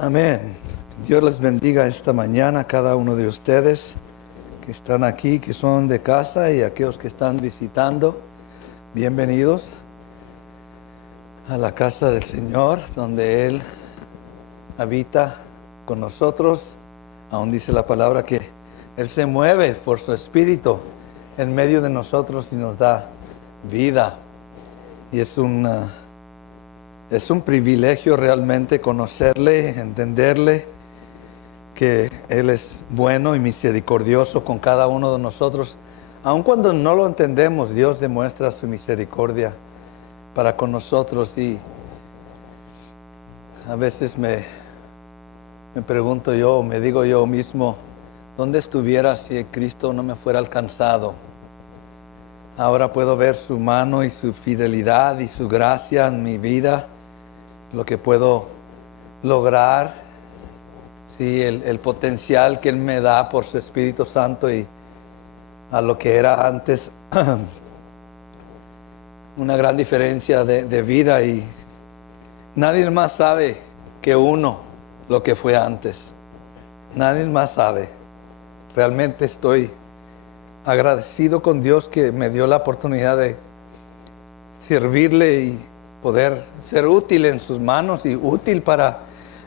Amén. Dios les bendiga esta mañana a cada uno de ustedes que están aquí, que son de casa, y aquellos que están visitando. Bienvenidos a la casa del Señor, donde Él habita con nosotros. Aún dice la palabra que Él se mueve por su Espíritu en medio de nosotros y nos da vida. Y es un privilegio realmente conocerle, entenderle, que Él es bueno y misericordioso con cada uno de nosotros. Aun cuando no lo entendemos, Dios demuestra su misericordia para con nosotros. Y a veces me pregunto yo, me digo yo mismo, ¿dónde estuviera si Cristo no me fuera alcanzado? Ahora puedo ver su mano y su fidelidad y su gracia en mi vida, lo que puedo lograr, sí, el potencial que Él me da por su Espíritu Santo, y a lo que era antes, una gran diferencia de vida. Y nadie más sabe que uno lo que fue antes. Nadie más sabe. Realmente estoy agradecido con Dios que me dio la oportunidad de servirle y poder ser útil en sus manos y útil para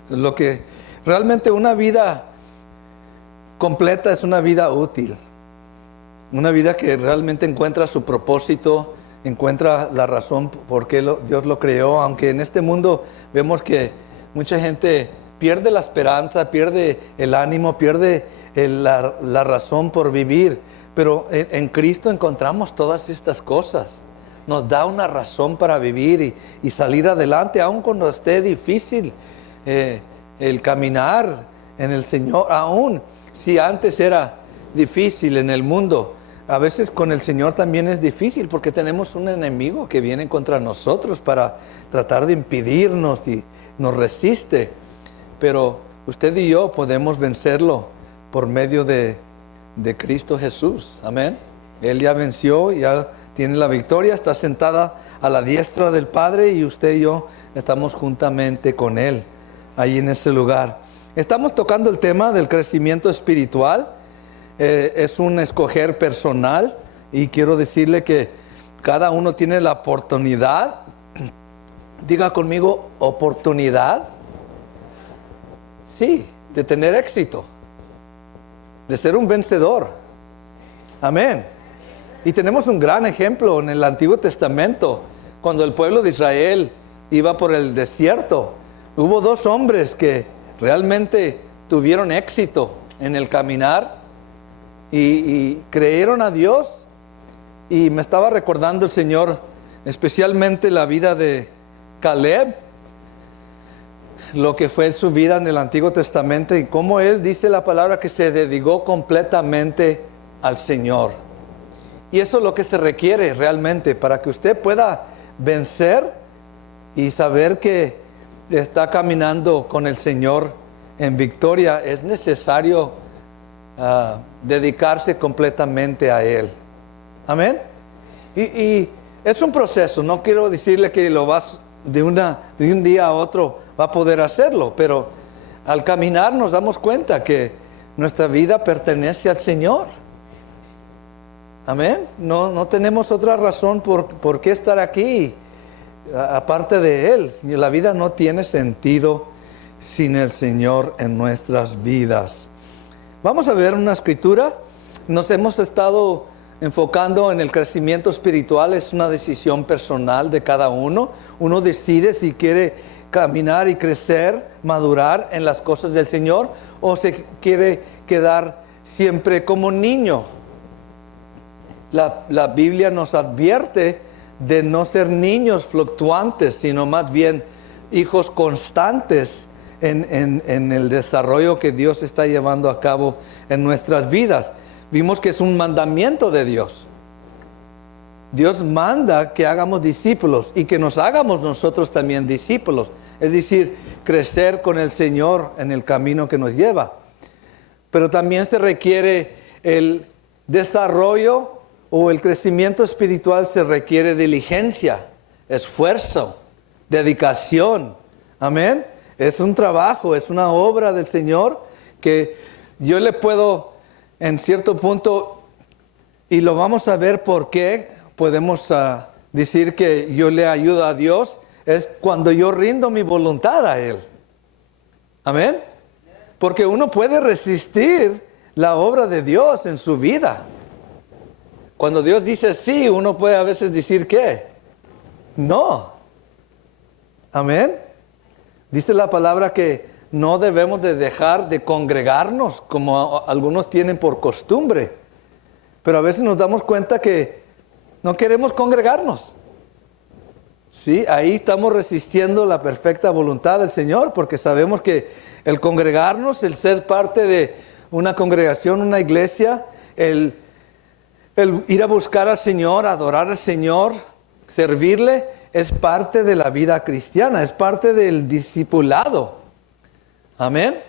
lo que realmente una vida completa es. Una vida útil, una vida que realmente encuentra su propósito, encuentra la razón por qué Dios lo creó. Aunque en este mundo vemos que mucha gente pierde la esperanza, pierde el ánimo, pierde la razón por vivir, pero en Cristo encontramos todas estas cosas. Nos da una razón para vivir y salir adelante, aun cuando esté difícil el caminar en el Señor. Aun si antes era difícil en el mundo, a veces con el Señor también es difícil, porque tenemos un enemigo que viene contra nosotros para tratar de impedirnos y nos resiste. Pero usted y yo podemos vencerlo por medio de Cristo Jesús. Amén. Él ya venció, ya tiene la victoria, está sentada a la diestra del Padre, y usted y yo estamos juntamente con Él ahí en ese lugar. Estamos tocando el tema del crecimiento espiritual. Es un escoger personal, y quiero decirle que cada uno tiene la oportunidad. Diga conmigo, oportunidad. Sí, de tener éxito, de ser un vencedor. Amén. Y tenemos un gran ejemplo en el Antiguo Testamento. Cuando el pueblo de Israel iba por el desierto, hubo dos hombres que realmente tuvieron éxito en el caminar y creyeron a Dios. Y me estaba recordando el Señor especialmente la vida de Caleb, lo que fue su vida en el Antiguo Testamento, y cómo él, dice la palabra, que se dedicó completamente al Señor. Y eso es lo que se requiere realmente para que usted pueda vencer y saber que está caminando con el Señor en victoria. Es necesario dedicarse completamente a Él. Amén. Y es un proceso. No quiero decirle que lo vas de un día a otro va a poder hacerlo, pero al caminar nos damos cuenta que nuestra vida pertenece al Señor. Amén. No tenemos otra razón por qué estar aquí aparte de Él. La vida no tiene sentido sin el Señor en nuestras vidas. Vamos a ver una escritura. Nos hemos estado enfocando en el crecimiento espiritual. Es una decisión personal de cada uno. Uno decide si quiere caminar y crecer, madurar en las cosas del Señor, o se quiere quedar siempre como niño. La Biblia nos advierte de no ser niños fluctuantes, sino más bien hijos constantes en el desarrollo que Dios está llevando a cabo en nuestras vidas. Vimos que es un mandamiento de Dios. Dios manda que hagamos discípulos y que nos hagamos nosotros también discípulos. Es decir, crecer con el Señor en el camino que nos lleva. Pero también se requiere el desarrollo o el crecimiento espiritual, se requiere diligencia, esfuerzo, dedicación. Amén. Es un trabajo, es una obra del Señor que yo le puedo, en cierto punto, y lo vamos a ver por qué podemos decir que yo le ayudo a Dios, es cuando yo rindo mi voluntad a Él. Amén. Porque uno puede resistir la obra de Dios en su vida. Cuando Dios dice sí, uno puede a veces decir ¿qué? No. Amén. Dice la palabra que no debemos de dejar de congregarnos como algunos tienen por costumbre. Pero a veces nos damos cuenta que no queremos congregarnos. Sí, ahí estamos resistiendo la perfecta voluntad del Señor, porque sabemos que el congregarnos, el ser parte de una congregación, una iglesia, el ir a buscar al Señor, adorar al Señor, servirle, es parte de la vida cristiana, es parte del discipulado. Amén.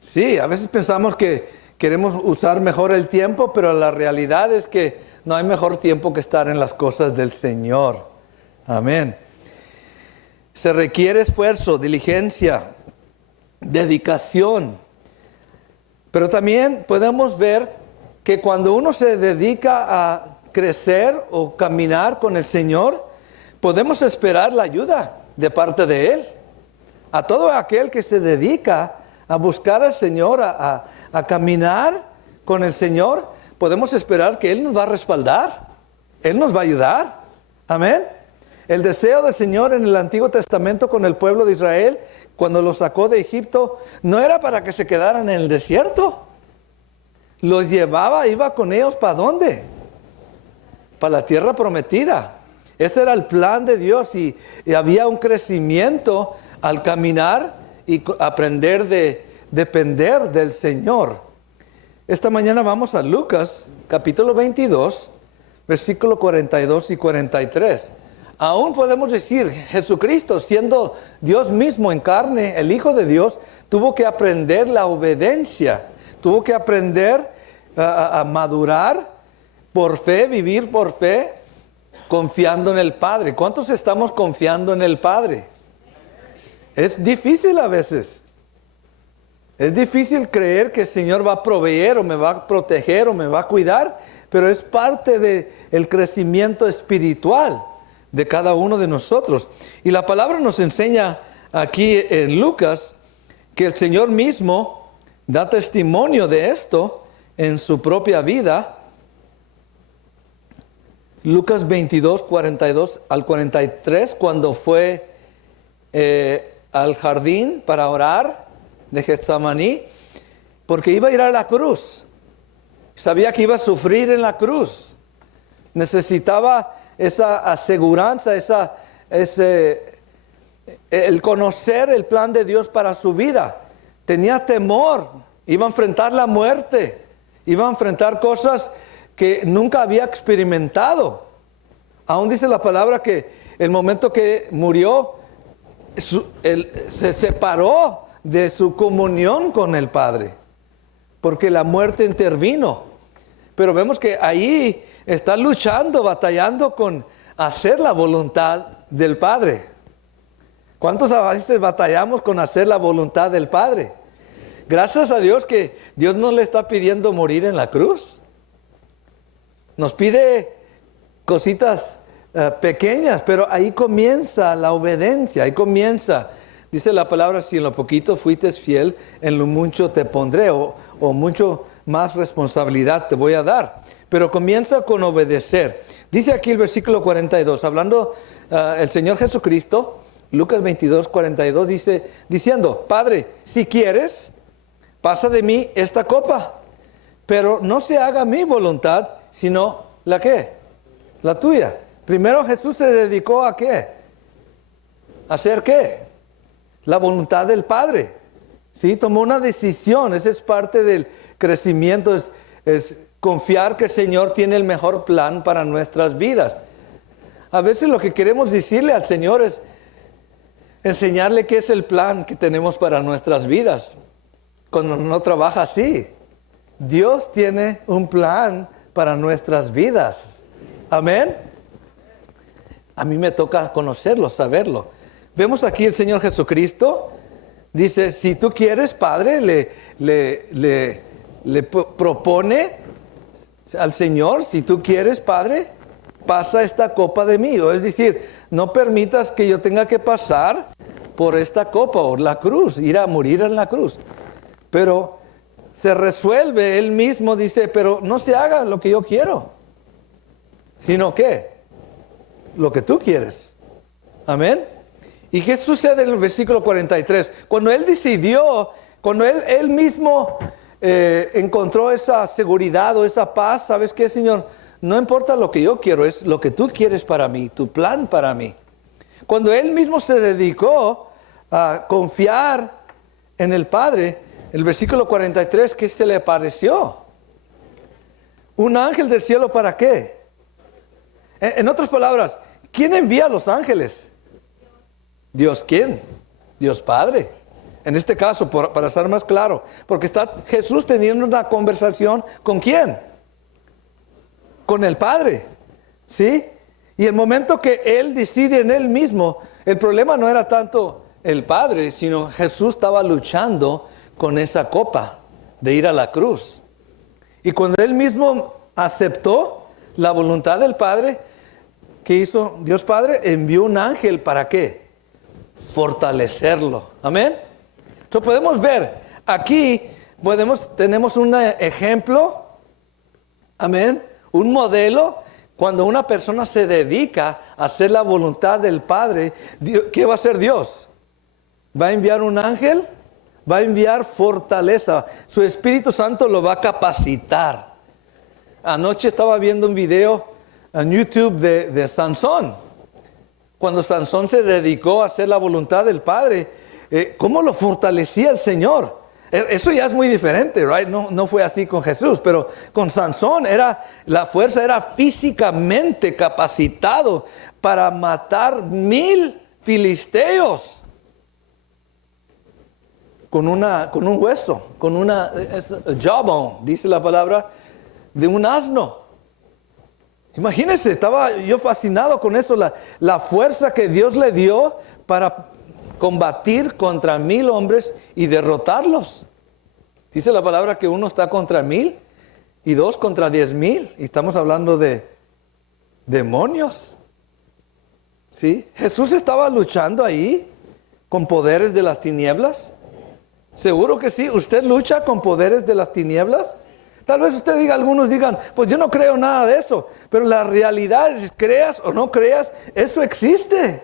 Sí, a veces pensamos que queremos usar mejor el tiempo, pero la realidad es que no hay mejor tiempo que estar en las cosas del Señor. Amén. Se requiere esfuerzo, diligencia, dedicación. Pero también podemos ver que cuando uno se dedica a crecer o caminar con el Señor, podemos esperar la ayuda de parte de Él. A todo aquel que se dedica a buscar al Señor, a caminar con el Señor, podemos esperar que Él nos va a respaldar. Él nos va a ayudar. Amén. El deseo del Señor en el Antiguo Testamento con el pueblo de Israel, cuando los sacó de Egipto, no era para que se quedaran en el desierto. Los llevaba, iba con ellos, ¿para dónde? Para la tierra prometida. Ese era el plan de Dios y había un crecimiento al caminar y aprender de depender del Señor. Esta mañana vamos a Lucas, capítulo 22, versículo 42 y 43. Aún podemos decir, Jesucristo, siendo Dios mismo en carne, el Hijo de Dios, tuvo que aprender la obediencia, tuvo que aprender a madurar por fe, vivir por fe, confiando en el Padre. ¿Cuántos estamos confiando en el Padre? Es difícil a veces. Es difícil creer que el Señor va a proveer o me va a proteger o me va a cuidar, pero es parte del crecimiento espiritual de cada uno de nosotros. Y la palabra nos enseña aquí en Lucas que el Señor mismo da testimonio de esto en su propia vida. Lucas 22, 42 al 43, cuando fue al jardín para orar de Getsemaní, porque iba a ir a la cruz. Sabía que iba a sufrir en la cruz. Necesitaba esa aseguranza, el conocer el plan de Dios para su vida. Tenía temor, iba a enfrentar la muerte, iba a enfrentar cosas que nunca había experimentado. Aún dice la palabra que el momento que murió, se separó de su comunión con el Padre, porque la muerte intervino. Pero vemos que ahí está luchando, batallando con hacer la voluntad del Padre. ¿Cuántos a veces batallamos con hacer la voluntad del Padre? Gracias a Dios que Dios no le está pidiendo morir en la cruz. Nos pide cositas pequeñas, pero ahí comienza la obediencia, ahí comienza. Dice la palabra, si en lo poquito fuiste fiel, en lo mucho te pondré, o mucho más responsabilidad te voy a dar. Pero comienza con obedecer. Dice aquí el versículo 42, hablando el Señor Jesucristo, Lucas 22, 42, diciendo, Padre, si quieres, pasa de mí esta copa, pero no se haga mi voluntad, sino ¿la qué? La tuya. Primero Jesús se dedicó ¿a qué? ¿A hacer qué? La voluntad del Padre. ¿Sí? Tomó una decisión. Esa es parte del crecimiento, es confiar que el Señor tiene el mejor plan para nuestras vidas. A veces lo que queremos decirle al Señor es enseñarle qué es el plan que tenemos para nuestras vidas. Cuando no trabaja así. Dios tiene un plan para nuestras vidas. Amén. A mí me toca conocerlo, saberlo. Vemos aquí el Señor Jesucristo. Dice, si tú quieres, Padre, le propone al Señor, si tú quieres, Padre, pasa esta copa de mí. Es decir, no permitas que yo tenga que pasar por esta copa o la cruz, ir a morir en la cruz. Pero se resuelve, él mismo dice, pero no se haga lo que yo quiero, sino que lo que tú quieres. Amén. ¿Y qué sucede en el versículo 43? Cuando él decidió, cuando él mismo encontró esa seguridad o esa paz, ¿sabes qué, Señor? No importa lo que yo quiero, es lo que tú quieres para mí, tu plan para mí. Cuando él mismo se dedicó a confiar en el Padre, el versículo 43, ¿qué se le apareció? ¿Un ángel del cielo para qué? En otras palabras, ¿quién envía a los ángeles? ¿Dios quién? Dios Padre. En este caso, para estar más claro, porque está Jesús teniendo una conversación ¿con quién? Con el Padre. ¿Sí? Y el momento que Él decide en Él mismo, el problema no era tanto el Padre, sino Jesús estaba luchando con esa copa de ir a la cruz. Y cuando Él mismo aceptó la voluntad del Padre, ¿qué hizo Dios Padre? Envió un ángel, ¿para qué? Fortalecerlo. Amén. Entonces podemos ver, aquí tenemos un ejemplo, amén, un modelo. Cuando una persona se dedica a hacer la voluntad del Padre, ¿qué va a hacer Dios? ¿Va a enviar un ángel? Va a enviar fortaleza. Su Espíritu Santo lo va a capacitar. Anoche estaba viendo un video en YouTube de Sansón. Cuando Sansón se dedicó a hacer la voluntad del Padre, ¿cómo lo fortalecía el Señor? Eso ya es muy diferente, right? No fue así con Jesús, pero con Sansón la fuerza era físicamente capacitado para matar 1000 filisteos con un hueso, con una jawbone, dice la palabra, de un asno. Imagínense, estaba yo fascinado con eso, la fuerza que Dios le dio para combatir contra 1000 hombres y derrotarlos. Dice la palabra que uno está contra 1000 y 2 contra 10,000. Y estamos hablando de demonios. ¿Sí? Jesús estaba luchando ahí con poderes de las tinieblas. Seguro que sí. ¿Usted lucha con poderes de las tinieblas? Tal vez algunos digan, pues yo no creo nada de eso. Pero la realidad es, creas o no creas, eso existe.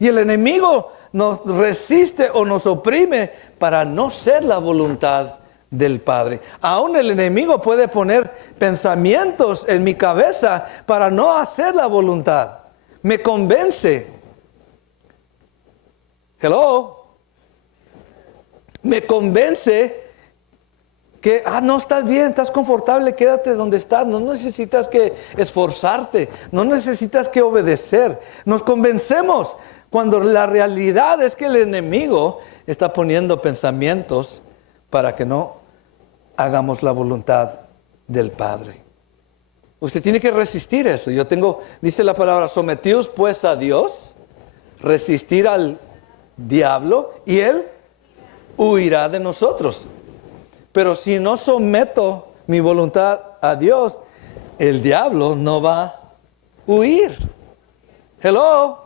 Y el enemigo nos resiste o nos oprime para no ser la voluntad del Padre. Aún el enemigo puede poner pensamientos en mi cabeza para no hacer la voluntad. Me convence. Hello. Me convence que, no estás bien, estás confortable, quédate donde estás. No necesitas que esforzarte, no necesitas que obedecer. Nos convencemos cuando la realidad es que el enemigo está poniendo pensamientos para que no hagamos la voluntad del Padre. Usted tiene que resistir eso. Dice la palabra, sometidos pues a Dios, resistir al diablo y él huirá de nosotros. Pero si no someto mi voluntad a Dios, el diablo no va a huir. Hello.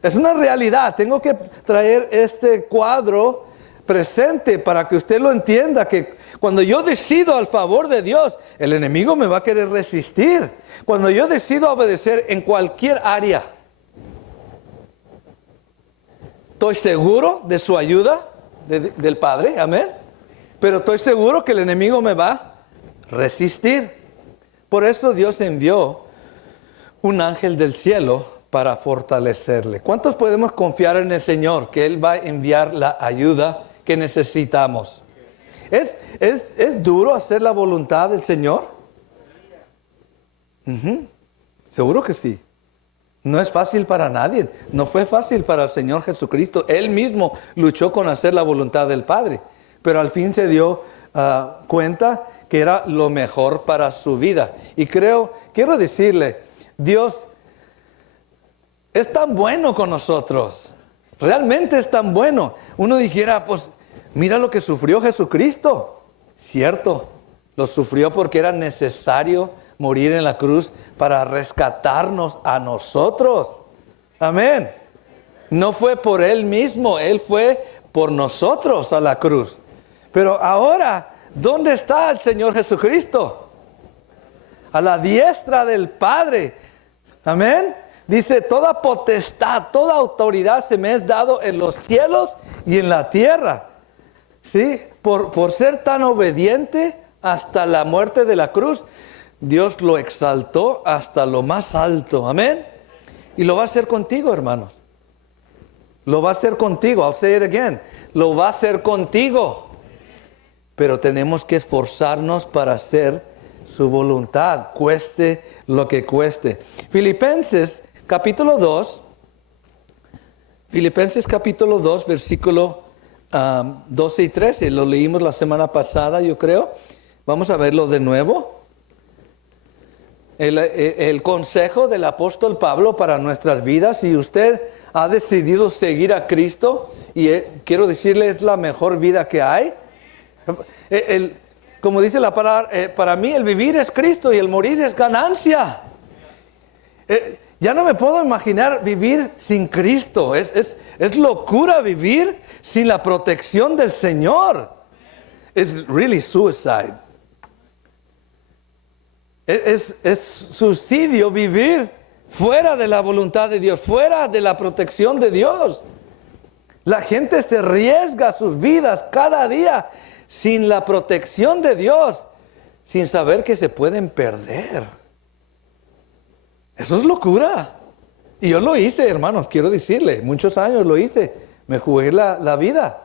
Es una realidad. Tengo que traer este cuadro presente para que usted lo entienda, que cuando yo decido al favor de Dios, el enemigo me va a querer resistir. Cuando yo decido obedecer en cualquier área, estoy seguro de su ayuda del Padre, amén. Pero estoy seguro que el enemigo me va a resistir. Por eso Dios envió un ángel del cielo para fortalecerle. ¿Cuántos podemos confiar en el Señor que Él va a enviar la ayuda que necesitamos? ¿Es duro hacer la voluntad del Señor? Seguro que sí. No es fácil para nadie. No fue fácil para el Señor Jesucristo. Él mismo luchó con hacer la voluntad del Padre. Pero al fin se dio cuenta que era lo mejor para su vida. Y quiero decirle, Dios es tan bueno con nosotros. Realmente es tan bueno. Uno dijera, pues, mira lo que sufrió Jesucristo. Cierto, lo sufrió porque era necesario morir en la cruz para rescatarnos a nosotros. Amén. No fue por Él mismo, Él fue por nosotros a la cruz. Pero ahora, ¿dónde está el Señor Jesucristo? A la diestra del Padre. Amén. Dice, toda potestad, toda autoridad se me es dado en los cielos y en la tierra. ¿Sí? Por ser tan obediente hasta la muerte de la cruz, Dios lo exaltó hasta lo más alto. Amén. Y lo va a hacer contigo, hermanos. Lo va a hacer contigo. I'll say it again. Lo va a hacer contigo. Pero tenemos que esforzarnos para hacer su voluntad, cueste lo que cueste. Filipenses capítulo 2, versículo 12 y 13. Lo leímos la semana pasada, yo creo. Vamos a verlo de nuevo. El consejo del apóstol Pablo para nuestras vidas. Si usted ha decidido seguir a Cristo, y quiero decirle, es la mejor vida que hay. Como dice la palabra, para mí el vivir es Cristo y el morir es ganancia. Ya no me puedo imaginar vivir sin Cristo. Es locura vivir sin la protección del Señor. Es really suicide. Es suicidio vivir fuera de la voluntad de Dios, fuera de la protección de Dios. La gente se arriesga sus vidas cada día sin la protección de Dios, sin saber que se pueden perder. Eso es locura. Y yo lo hice, hermanos, quiero decirle, muchos años lo hice. Me jugué la vida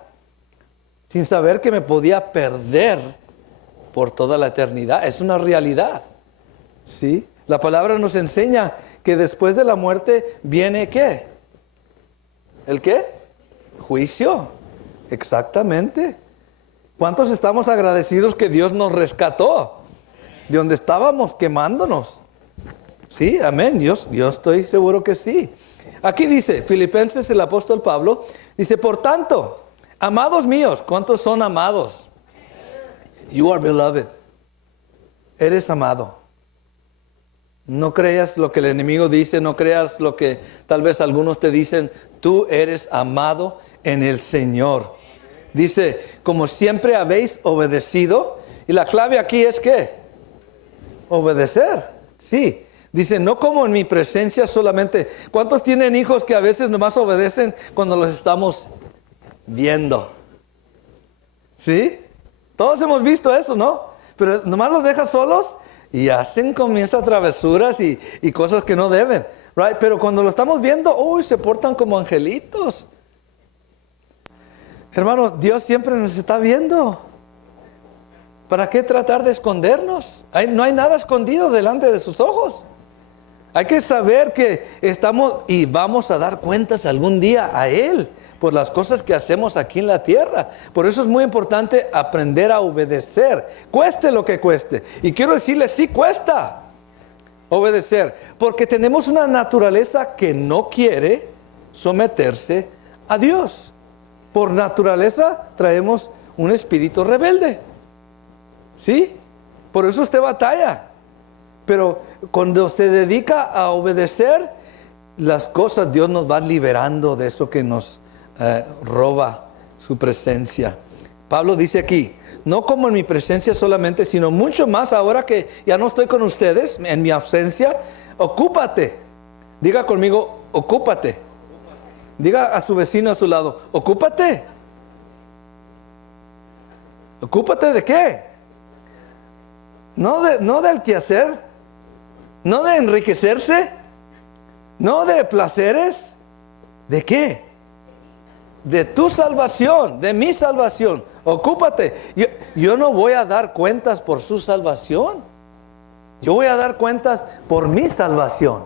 sin saber que me podía perder por toda la eternidad. Es una realidad. ¿Sí? La palabra nos enseña que después de la muerte viene ¿qué? ¿El qué? Juicio. Exactamente. ¿Cuántos estamos agradecidos que Dios nos rescató de donde estábamos quemándonos? Sí, amén. Yo estoy seguro que sí. Aquí dice, Filipenses, el apóstol Pablo, dice, por tanto, amados míos, ¿cuántos son amados? You are beloved. Eres amado. No creas lo que el enemigo dice, no creas lo que tal vez algunos te dicen. Tú eres amado en el Señor. Dice, como siempre habéis obedecido. Y la clave aquí es ¿qué? Obedecer. Sí. Dice, no como en mi presencia solamente. ¿Cuántos tienen hijos que a veces nomás obedecen cuando los estamos viendo? ¿Sí? Todos hemos visto eso, ¿no? Pero nomás los dejas solos y comienzan travesuras y cosas que no deben. Right? Pero cuando lo estamos viendo, se portan como angelitos. Hermano, Dios siempre nos está viendo. ¿Para qué tratar de escondernos? No hay nada escondido delante de sus ojos. Hay que saber que estamos y vamos a dar cuentas algún día a Él por las cosas que hacemos aquí en la tierra. Por eso es muy importante aprender a obedecer, cueste lo que cueste. Y quiero decirles, sí cuesta obedecer, porque tenemos una naturaleza que no quiere someterse a Dios. Por naturaleza traemos un espíritu rebelde. ¿Sí? Por eso usted batalla. Pero cuando se dedica a obedecer las cosas, Dios nos va liberando de eso que nos roba su presencia. Pablo dice aquí, no como en mi presencia solamente, sino mucho más ahora que ya no estoy con ustedes, en mi ausencia, ocúpate. Diga conmigo, ocúpate. Diga a su vecino a su lado, ocúpate. ¿Ocúpate de qué? No del quehacer, no de enriquecerse, no de placeres. ¿De qué? De tu salvación, de mi salvación. Ocúpate. Yo no voy a dar cuentas por su salvación. Yo voy a dar cuentas por mi salvación.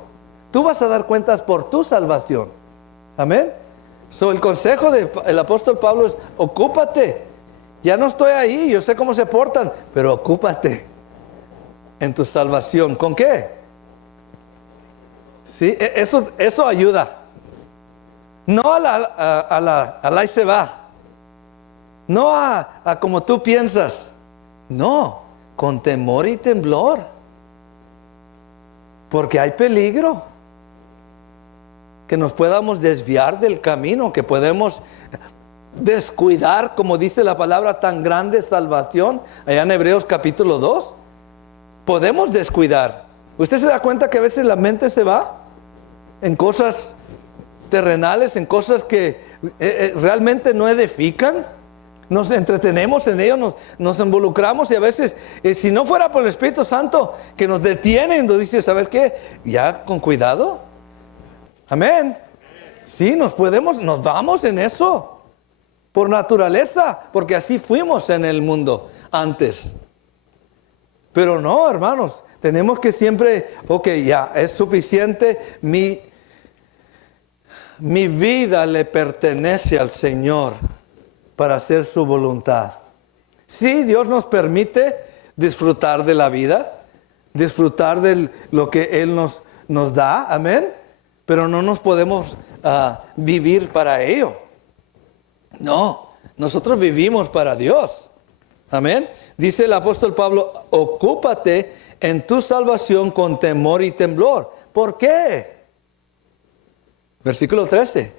Tú vas a dar cuentas por tu salvación. Amén. El consejo del apóstol Pablo es, ocúpate. Ya no estoy ahí, yo sé cómo se portan, pero ocúpate en tu salvación. ¿Con qué? Sí, eso ayuda. No a la y se va. No a como tú piensas. No, con temor y temblor. Porque hay peligro. Que nos podamos desviar del camino, que podemos descuidar, como dice la palabra, tan grande salvación, allá en Hebreos capítulo 2. Podemos descuidar. ¿Usted se da cuenta que a veces la mente se va en cosas terrenales, en cosas que realmente no edifican? Nos entretenemos en ello, nos involucramos y a veces, si no fuera por el Espíritu Santo que nos detiene, nos dice, ¿sabes qué? Ya con cuidado. Amén. Sí, nos vamos en eso. Por naturaleza, porque así fuimos en el mundo antes. Pero no, hermanos, tenemos que siempre, ok, ya, es suficiente, mi vida le pertenece al Señor para hacer su voluntad. Sí, Dios nos permite disfrutar de la vida, disfrutar de lo que Él nos da, amén, pero no nos podemos vivir para ello. No, nosotros vivimos para Dios. Amén. Dice el apóstol Pablo, ocúpate en tu salvación con temor y temblor. ¿Por qué? Versículo 13.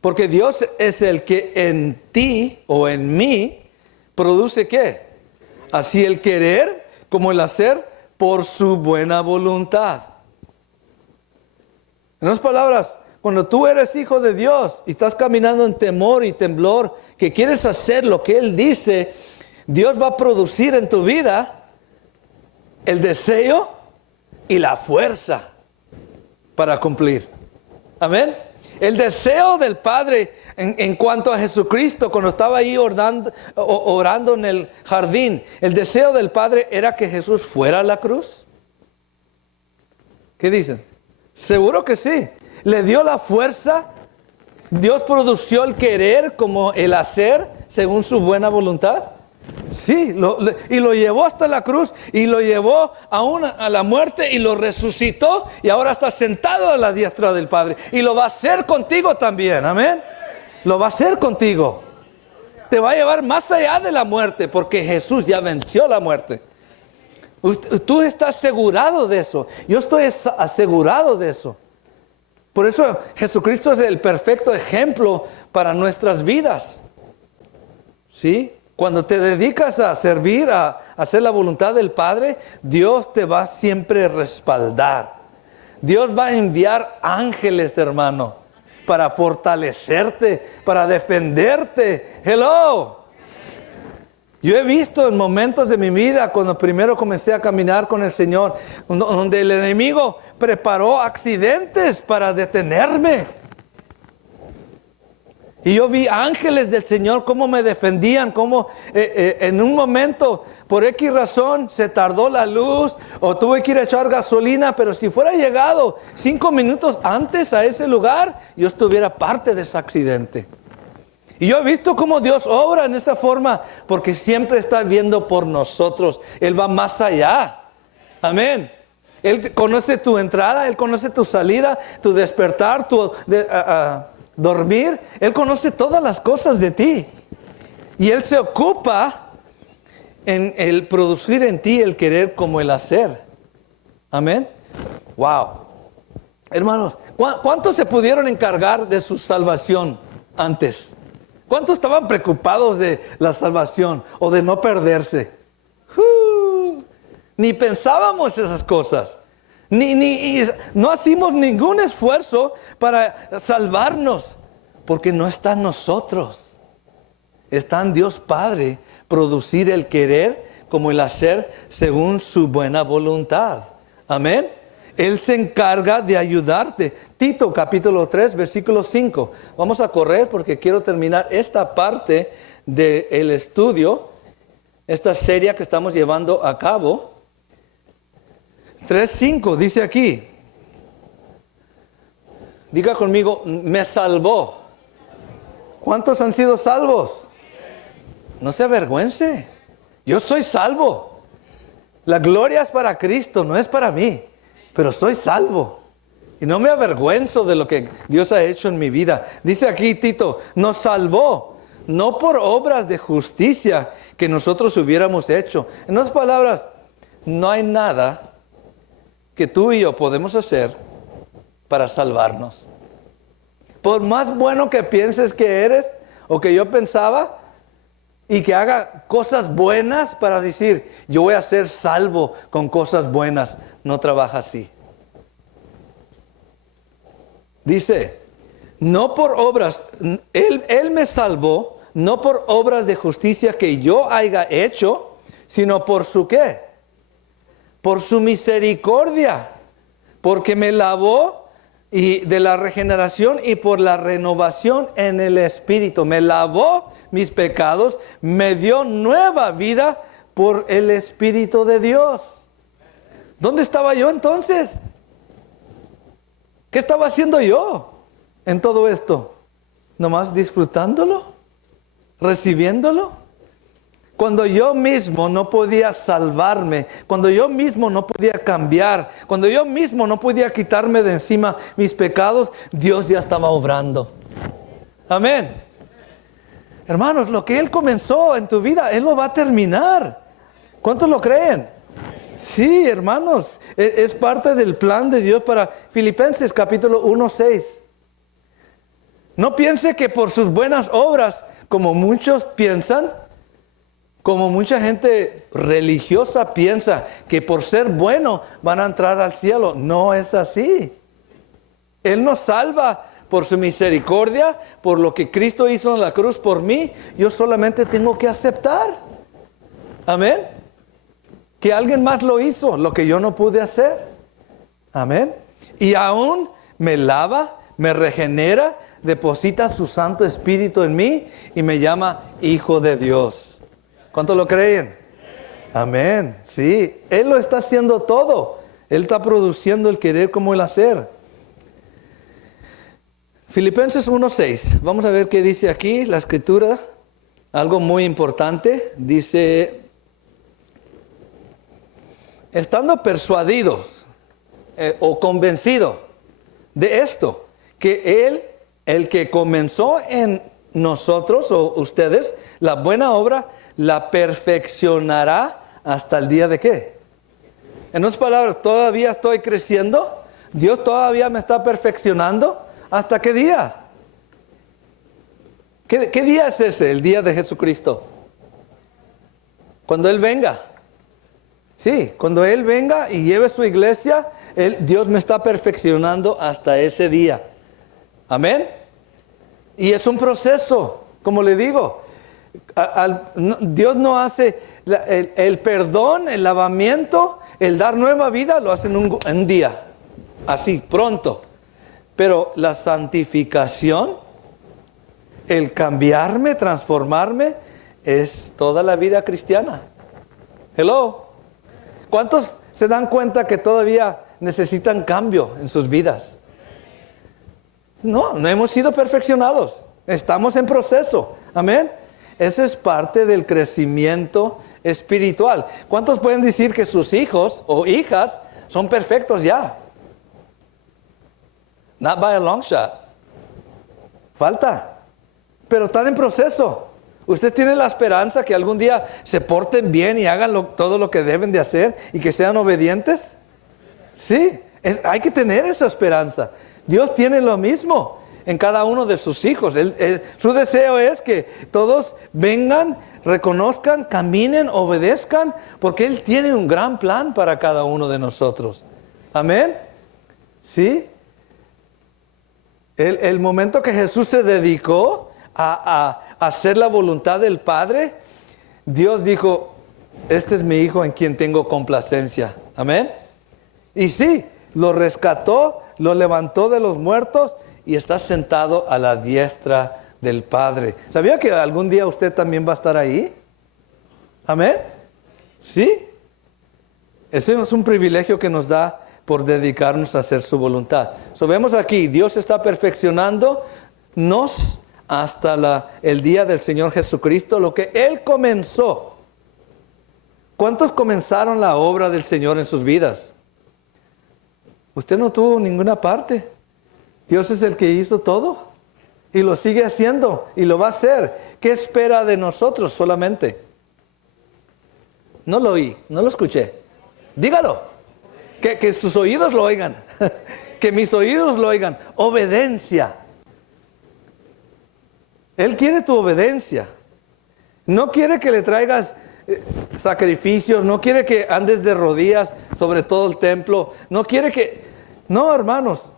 Porque Dios es el que en ti o en mí produce ¿qué? Así el querer como el hacer por su buena voluntad. En otras palabras, cuando tú eres hijo de Dios y estás caminando en temor y temblor, que quieres hacer lo que Él dice, Dios va a producir en tu vida el deseo y la fuerza para cumplir. Amén. El deseo del Padre en cuanto a Jesucristo, cuando estaba ahí orando en el jardín, el deseo del Padre era que Jesús fuera a la cruz. ¿Qué dicen? Seguro que sí. Le dio la fuerza. Dios produció el querer como el hacer según su buena voluntad. Sí, y lo llevó hasta la cruz y lo llevó aún a la muerte y lo resucitó y ahora está sentado a la diestra del Padre y lo va a hacer contigo también, amén. Lo va a hacer contigo. Te va a llevar más allá de la muerte porque Jesús ya venció la muerte. Tú estás asegurado de eso. Yo estoy asegurado de eso. Por eso Jesucristo es el perfecto ejemplo para nuestras vidas. ¿Sí? Cuando te dedicas a servir, a hacer la voluntad del Padre, Dios te va siempre a respaldar. Dios va a enviar ángeles, hermano, para fortalecerte, para defenderte. Hello. Yo he visto en momentos de mi vida, cuando primero comencé a caminar con el Señor, donde el enemigo preparó accidentes para detenerme. Y yo vi ángeles del Señor cómo me defendían, cómo en un momento, por X razón, se tardó la luz o tuve que ir a echar gasolina, pero si fuera llegado 5 minutos antes a ese lugar, yo estuviera parte de ese accidente. Y yo he visto cómo Dios obra en esa forma, porque siempre está viendo por nosotros. Él va más allá. Amén. Él conoce tu entrada, Él conoce tu salida, tu despertar, tu dormir. Él conoce todas las cosas de ti. Y Él se ocupa en el producir en ti el querer como el hacer. Amén. Wow. Hermanos, ¿cuántos se pudieron encargar de su salvación antes? ¿Cuántos estaban preocupados de la salvación o de no perderse? Ni pensábamos esas cosas. No hacimos ningún esfuerzo para salvarnos. Porque no está en nosotros. Está en Dios Padre producir el querer como el hacer según su buena voluntad. Amén. Él se encarga de ayudarte. Tito capítulo 3 versículo 5. Vamos a correr porque quiero terminar esta parte del estudio, esta serie que estamos llevando a cabo. 3:5 dice aquí. Diga conmigo, me salvó. ¿Cuántos han sido salvos? No se avergüence. Yo soy salvo. La gloria es para Cristo, no es para mí. Pero soy salvo. Y no me avergüenzo de lo que Dios ha hecho en mi vida. Dice aquí Tito, nos salvó, no por obras de justicia que nosotros hubiéramos hecho. En otras palabras, no hay nada que tú y yo podemos hacer para salvarnos. Por más bueno que pienses que eres, o que yo pensaba, y que haga cosas buenas para decir, yo voy a ser salvo con cosas buenas, no trabaja así. Dice, no por obras, Él me salvó, no por obras de justicia que yo haya hecho, sino por su ¿qué? Por su misericordia, porque me lavó y de la regeneración y por la renovación en el Espíritu. Me lavó mis pecados, me dio nueva vida por el Espíritu de Dios. ¿Dónde estaba yo entonces? ¿Qué estaba haciendo yo en todo esto? ¿Nomás disfrutándolo? ¿Recibiéndolo? Cuando yo mismo no podía salvarme, cuando yo mismo no podía cambiar, cuando yo mismo no podía quitarme de encima mis pecados, Dios ya estaba obrando. Amén. Hermanos, lo que Él comenzó en tu vida, Él lo va a terminar. ¿Cuántos lo creen? Sí, hermanos, es parte del plan de Dios para Filipenses capítulo 1:6. No piense que por sus buenas obras, como muchos piensan, como mucha gente religiosa piensa, que por ser bueno van a entrar al cielo. No es así. Él nos salva por su misericordia, por lo que Cristo hizo en la cruz por mí. Yo solamente tengo que aceptar. Amén. Que alguien más lo hizo, lo que yo no pude hacer. Amén. Y aún me lava, me regenera, deposita su Santo Espíritu en mí y me llama hijo de Dios. ¿Cuántos lo creen? Amén. Sí, Él lo está haciendo todo. Él está produciendo el querer como el hacer. Filipenses 1:6. Vamos a ver qué dice aquí la escritura. Algo muy importante. Dice, estando persuadidos o convencidos de esto, que Él, el que comenzó en nosotros o ustedes, la buena obra, la perfeccionará hasta el día de ¿qué? En otras palabras, todavía estoy creciendo. Dios todavía me está perfeccionando. ¿Hasta qué día? ¿Qué día es ese? El día de Jesucristo. Cuando Él venga. Sí, cuando Él venga y lleve su iglesia, Dios me está perfeccionando hasta ese día. Amén. Y es un proceso, como le digo. Dios no hace el perdón, el lavamiento, el dar nueva vida, lo hace en un día. Así, pronto. Pero la santificación, el cambiarme, transformarme, es toda la vida cristiana. Hello. ¿Cuántos se dan cuenta que todavía necesitan cambio en sus vidas? No hemos sido perfeccionados. Estamos en proceso. Amén. Eso es parte del crecimiento espiritual. ¿Cuántos pueden decir que sus hijos o hijas son perfectos ya? Not by a long shot. Falta. Pero están en proceso. ¿Usted tiene la esperanza que algún día se porten bien y hagan todo lo que deben de hacer y que sean obedientes? Sí, hay que tener esa esperanza. Dios tiene lo mismo en cada uno de sus hijos. Su deseo es que todos vengan, reconozcan, caminen, obedezcan, porque Él tiene un gran plan para cada uno de nosotros. Amén. ¿Sí? El momento que Jesús se dedicó a hacer la voluntad del Padre, Dios dijo, este es mi hijo en quien tengo complacencia. Amén. Y sí, lo rescató, lo levantó de los muertos y está sentado a la diestra del Padre. ¿Sabía que algún día usted también va a estar ahí? Amén. Sí. Ese es un privilegio que nos da por dedicarnos a hacer su voluntad. Vemos aquí, Dios está perfeccionándonos hasta el día del Señor Jesucristo, lo que Él comenzó. ¿Cuántos comenzaron la obra del Señor en sus vidas? Usted no tuvo ninguna parte. Dios es el que hizo todo y lo sigue haciendo y lo va a hacer. ¿Qué espera de nosotros solamente? No lo oí, no lo escuché. Dígalo. Que sus oídos lo oigan. Que mis oídos lo oigan. Obediencia. Él quiere tu obediencia. No quiere que le traigas sacrificios. No quiere que andes de rodillas sobre todo el templo. No quiere que... No, hermanos.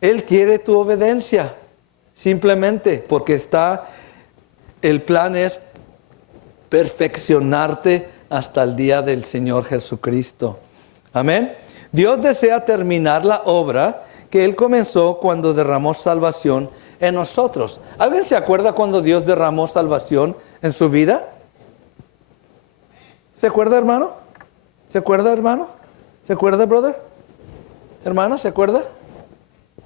Él quiere tu obediencia. Simplemente porque el plan es perfeccionarte hasta el día del Señor Jesucristo. Amén. Dios desea terminar la obra que Él comenzó cuando derramó salvación en nosotros. ¿Alguien se acuerda cuando Dios derramó salvación en su vida? ¿Se acuerda, hermano? ¿Se acuerda, hermano? ¿Se acuerda, brother? ¿Hermana, se acuerda?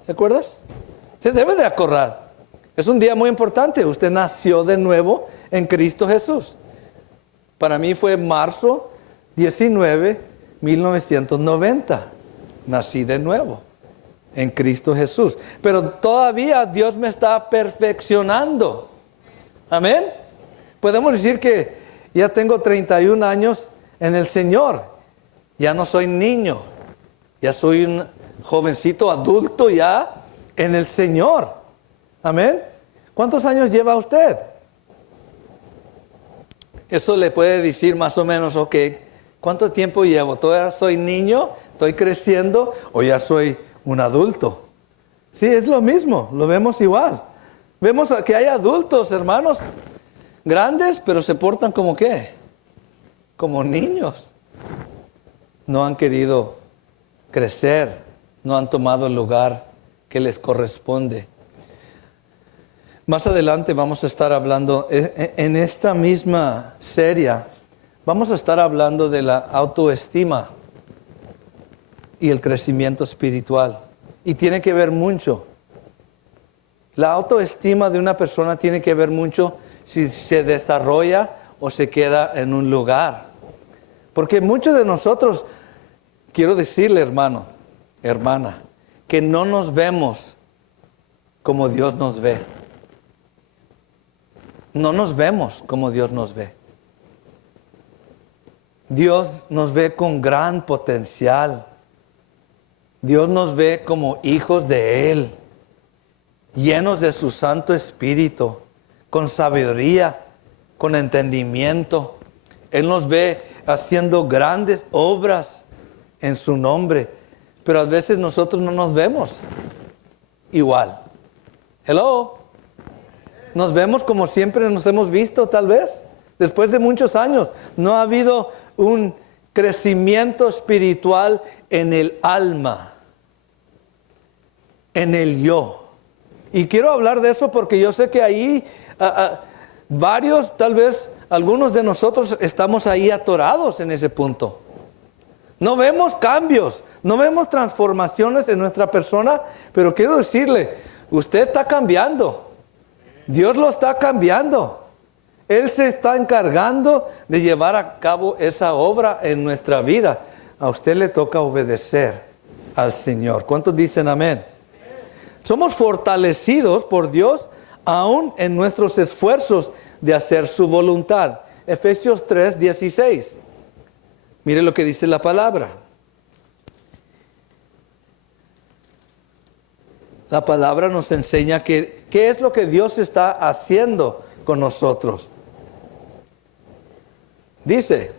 ¿Se acuerdas? Se debe de acordar. Es un día muy importante. Usted nació de nuevo en Cristo Jesús. Para mí fue marzo 19, 1990. Nací de nuevo en Cristo Jesús. Pero todavía Dios me está perfeccionando. Amén. Podemos decir que ya tengo 31 años en el Señor. Ya no soy niño. Ya soy un jovencito adulto ya en el Señor. Amén. ¿Cuántos años lleva usted? Eso le puede decir más o menos, ok, ¿cuánto tiempo llevo? ¿Todavía soy niño? ¿Estoy creciendo? ¿O ya soy un adulto? Sí, es lo mismo, lo vemos igual. Vemos que hay adultos, hermanos, grandes, pero se portan como ¿qué? Como niños. No han querido crecer, no han tomado el lugar que les corresponde. Más adelante vamos a estar hablando, en esta misma serie, vamos a estar hablando de la autoestima y el crecimiento espiritual. Y tiene que ver mucho. La autoestima de una persona tiene que ver mucho si se desarrolla o se queda en un lugar. Porque muchos de nosotros, quiero decirle, hermano, hermana, que no nos vemos como Dios nos ve. No nos vemos como Dios nos ve. Dios nos ve con gran potencial. Dios nos ve como hijos de Él, llenos de su Santo Espíritu, con sabiduría, con entendimiento. Él nos ve haciendo grandes obras en su nombre, pero a veces nosotros no nos vemos igual. Hello. Nos vemos como siempre nos hemos visto, tal vez. Después de muchos años, no ha habido un crecimiento espiritual en el alma, en el yo. Y quiero hablar de eso porque yo sé que ahí varios, tal vez algunos de nosotros estamos ahí atorados en ese punto. No vemos cambios, no vemos transformaciones en nuestra persona, pero quiero decirle, usted está cambiando. Dios lo está cambiando. Él se está encargando de llevar a cabo esa obra en nuestra vida. A usted le toca obedecer al Señor. ¿Cuántos dicen amén? Somos fortalecidos por Dios aún en nuestros esfuerzos de hacer su voluntad. Efesios 3:16. Mire lo que dice la palabra. La palabra nos enseña qué es lo que Dios está haciendo con nosotros. Dice,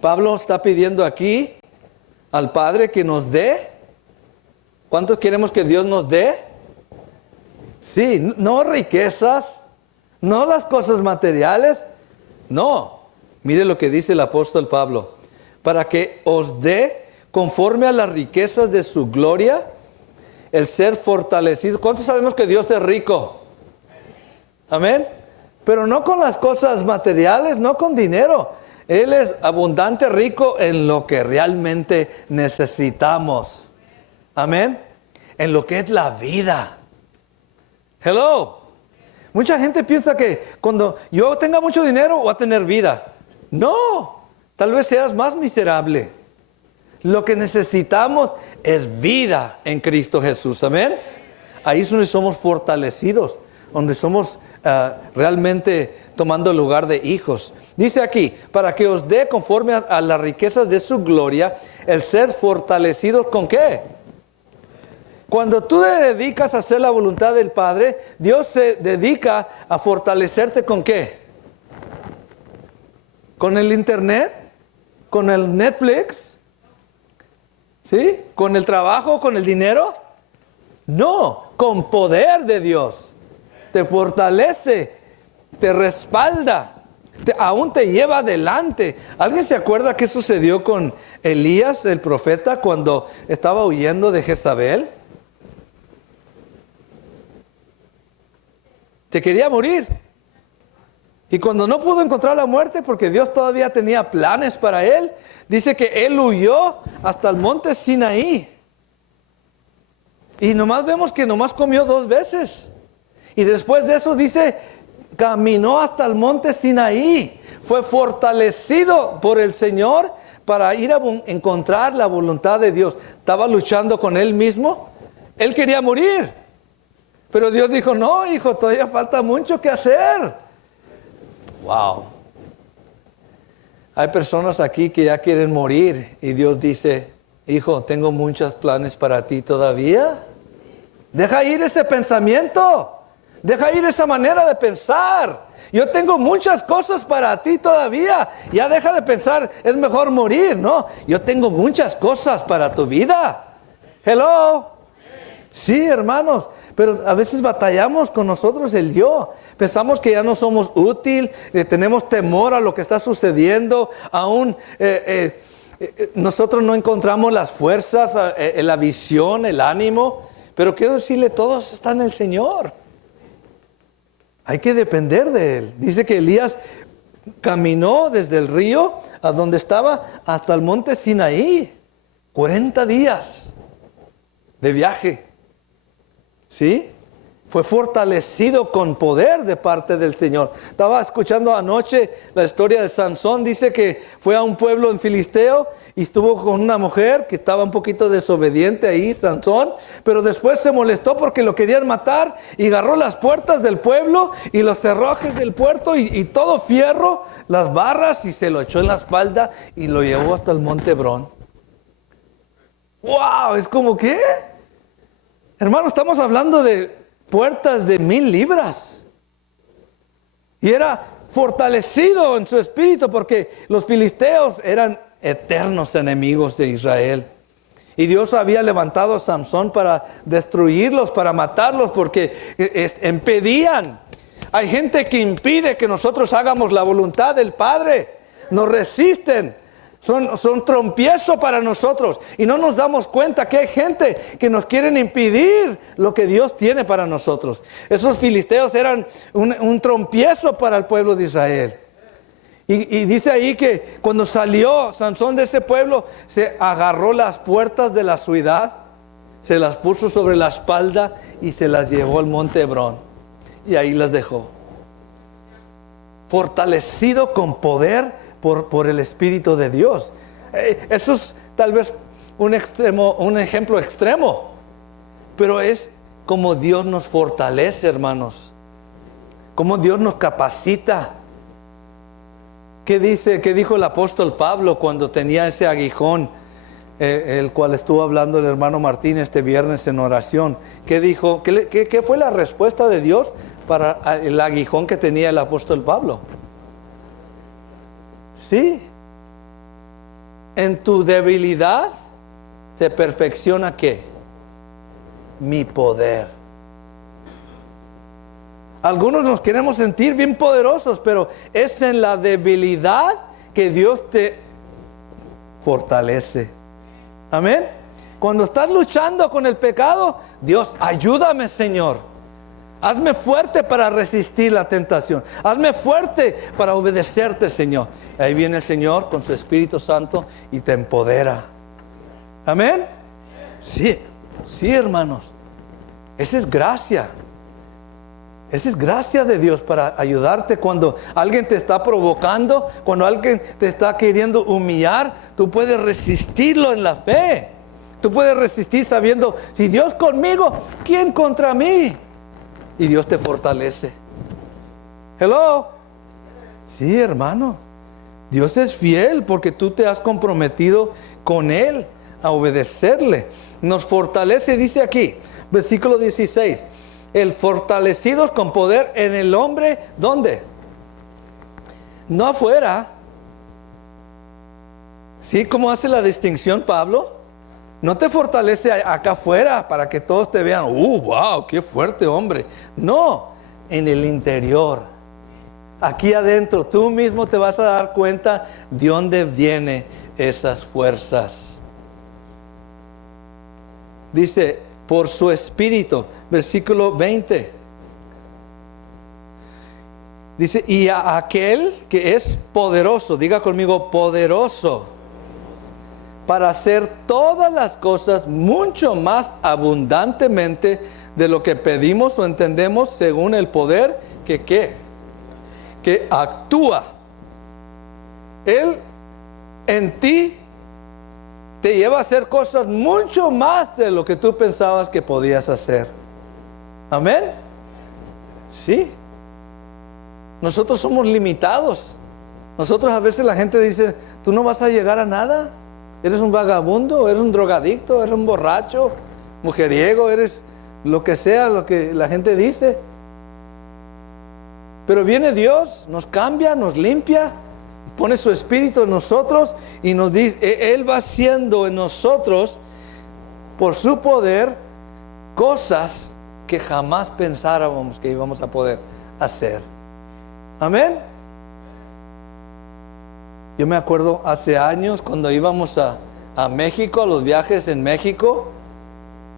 Pablo está pidiendo aquí al Padre que nos dé. ¿Cuántos queremos que Dios nos dé? Sí, no riquezas, no las cosas materiales, no. Mire lo que dice el apóstol Pablo. Para que os dé conforme a las riquezas de su gloria, el ser fortalecido. ¿Cuántos sabemos que Dios es rico? Amén. Pero no con las cosas materiales, no con dinero. Él es abundante, rico en lo que realmente necesitamos. Amén. En lo que es la vida. Hello. Mucha gente piensa que cuando yo tenga mucho dinero voy a tener vida. No. Tal vez seas más miserable. Lo que necesitamos es vida en Cristo Jesús. Amén. Ahí es donde somos fortalecidos, donde somos realmente tomando el lugar de hijos. Dice aquí, para que os dé conforme a las riquezas de su gloria, el ser fortalecidos ¿con qué? Cuando tú te dedicas a hacer la voluntad del Padre, Dios se dedica a fortalecerte ¿con qué? ¿Con el internet? ¿Con el Netflix? ¿Sí? ¿Con el trabajo? ¿Con el dinero? No, con poder de Dios. Te fortalece, te respalda, aún te lleva adelante. ¿Alguien se acuerda qué sucedió con Elías, el profeta, cuando estaba huyendo de Jezabel? Te quería morir. Y cuando no pudo encontrar la muerte, porque Dios todavía tenía planes para él, dice que él huyó hasta el monte Sinaí. Y nomás vemos que nomás comió 2 veces. Y después de eso dice, caminó hasta el monte Sinaí. Fue fortalecido por el Señor para ir a encontrar la voluntad de Dios. Estaba luchando con él mismo. Él quería morir. Pero Dios dijo, no, hijo, todavía falta mucho que hacer. Wow. Hay personas aquí que ya quieren morir y Dios dice, hijo, tengo muchos planes para ti todavía. Deja ir ese pensamiento. Deja ir esa manera de pensar. Yo tengo muchas cosas para ti todavía. Ya deja de pensar, es mejor morir, ¿no? Yo tengo muchas cosas para tu vida. Hello. Sí, hermanos. Pero a veces batallamos con nosotros el yo. Pensamos que ya no somos útil, tenemos temor a lo que está sucediendo. Aún nosotros no encontramos las fuerzas, la visión, el ánimo. Pero quiero decirle, todos están en el Señor. Hay que depender de Él. Dice que Elías caminó desde el río a donde estaba hasta el monte Sinaí. 40 días de viaje. ¿Sí? Fue fortalecido con poder de parte del Señor. Estaba escuchando anoche la historia de Sansón. Dice que fue a un pueblo en Filisteo y estuvo con una mujer que estaba un poquito desobediente ahí, Sansón. Pero después se molestó porque lo querían matar y agarró las puertas del pueblo y los cerrojes del puerto y todo fierro, las barras, y se lo echó en la espalda y lo llevó hasta el monte Hebrón. ¡Wow! Es como que... Hermano, estamos hablando de puertas de 1000 libras. Y era fortalecido en su espíritu porque los filisteos eran eternos enemigos de Israel. Y Dios había levantado a Samson para destruirlos, para matarlos, porque impedían. Hay gente que impide que nosotros hagamos la voluntad del Padre. Nos resisten. Son trompiezo para nosotros y no nos damos cuenta que hay gente que nos quieren impedir lo que Dios tiene para nosotros. Esos filisteos eran un trompiezo para el pueblo de Israel. Y dice ahí que cuando salió Sansón de ese pueblo, se agarró las puertas de la ciudad, se las puso sobre la espalda y se las llevó al monte Hebrón. Y ahí las dejó. Fortalecido con poder por el Espíritu de Dios. Eso es tal vez un ejemplo extremo, pero es como Dios nos fortalece, hermanos, como Dios nos capacita. ¿Qué dijo el apóstol Pablo cuando tenía ese aguijón, el cual estuvo hablando el hermano Martín este viernes en oración? ¿Qué dijo? ¿Qué fue la respuesta de Dios para el aguijón que tenía el apóstol Pablo? Sí, en tu debilidad se perfecciona ¿qué? Mi poder. Algunos nos queremos sentir bien poderosos, pero es en la debilidad que Dios te fortalece. Amén. Cuando estás luchando con el pecado, Dios, ayúdame, Señor. Hazme fuerte para resistir la tentación. Hazme fuerte para obedecerte, Señor. Ahí viene el Señor con su Espíritu Santo y te empodera. Amén. Sí, hermanos. Esa es gracia. Esa es gracia de Dios para ayudarte cuando alguien te está provocando, cuando alguien te está queriendo humillar. Tú puedes resistirlo en la fe. Tú puedes resistir sabiendo, si Dios conmigo, ¿quién contra mí? Y Dios te fortalece. Hello. Sí, hermano. Dios es fiel porque tú te has comprometido con Él a obedecerle. Nos fortalece, dice aquí, versículo 16. El fortalecidos con poder en el hombre, ¿dónde? No afuera. ¿Sí? ¿Cómo hace la distinción Pablo? No te fortalece acá afuera para que todos te vean, wow, qué fuerte hombre. No, en el interior. Aquí adentro, tú mismo te vas a dar cuenta de dónde vienen esas fuerzas. Dice, por su espíritu, versículo 20. Dice, y a aquel que es poderoso, diga conmigo, poderoso, para hacer todas las cosas mucho más abundantemente de lo que pedimos o entendemos, según el poder que actúa. Él en ti te lleva a hacer cosas mucho más de lo que tú pensabas que podías hacer. Amén. Sí. Nosotros somos limitados. Nosotros a veces la gente dice, tú no vas a llegar a nada. Eres un vagabundo, eres un drogadicto, eres un borracho, mujeriego, eres lo que sea, lo que la gente dice. Pero viene Dios, nos cambia, nos limpia, pone su espíritu en nosotros y nos dice, Él va haciendo en nosotros, por su poder, cosas que jamás pensábamos que íbamos a poder hacer. Amén. Yo me acuerdo hace años cuando íbamos a México, a los viajes en México,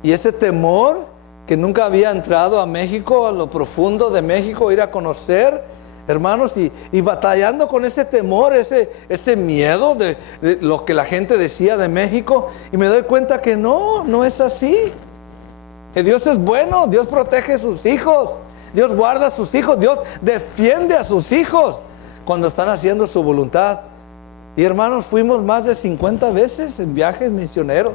y ese temor que nunca había entrado a México, a lo profundo de México, ir a conocer, hermanos, y batallando con ese temor, ese miedo de lo que la gente decía de México, y me doy cuenta que no es así. Que Dios es bueno, Dios protege a sus hijos, Dios guarda a sus hijos, Dios defiende a sus hijos cuando están haciendo su voluntad. Y hermanos, fuimos más de 50 veces en viajes misioneros,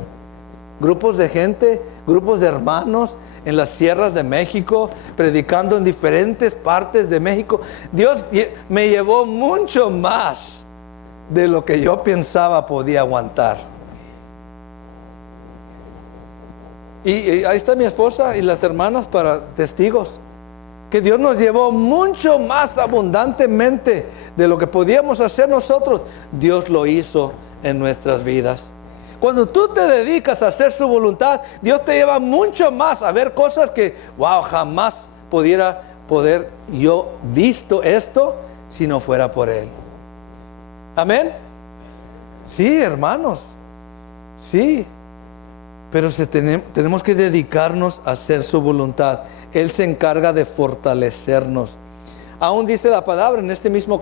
grupos de gente, grupos de hermanos en las sierras de México, predicando en diferentes partes de México. Dios me llevó mucho más de lo que yo pensaba podía aguantar. Y ahí está mi esposa y las hermanas para testigos, que Dios nos llevó mucho más abundantemente de lo que podíamos hacer nosotros. Dios lo hizo en nuestras vidas. Cuando tú te dedicas a hacer su voluntad, Dios te lleva mucho más a ver cosas que, wow, jamás poder yo visto esto si no fuera por Él. Amén. Sí, hermanos. Sí. Pero tenemos que dedicarnos a hacer su voluntad. Él se encarga de fortalecernos. Aún dice la palabra en este mismo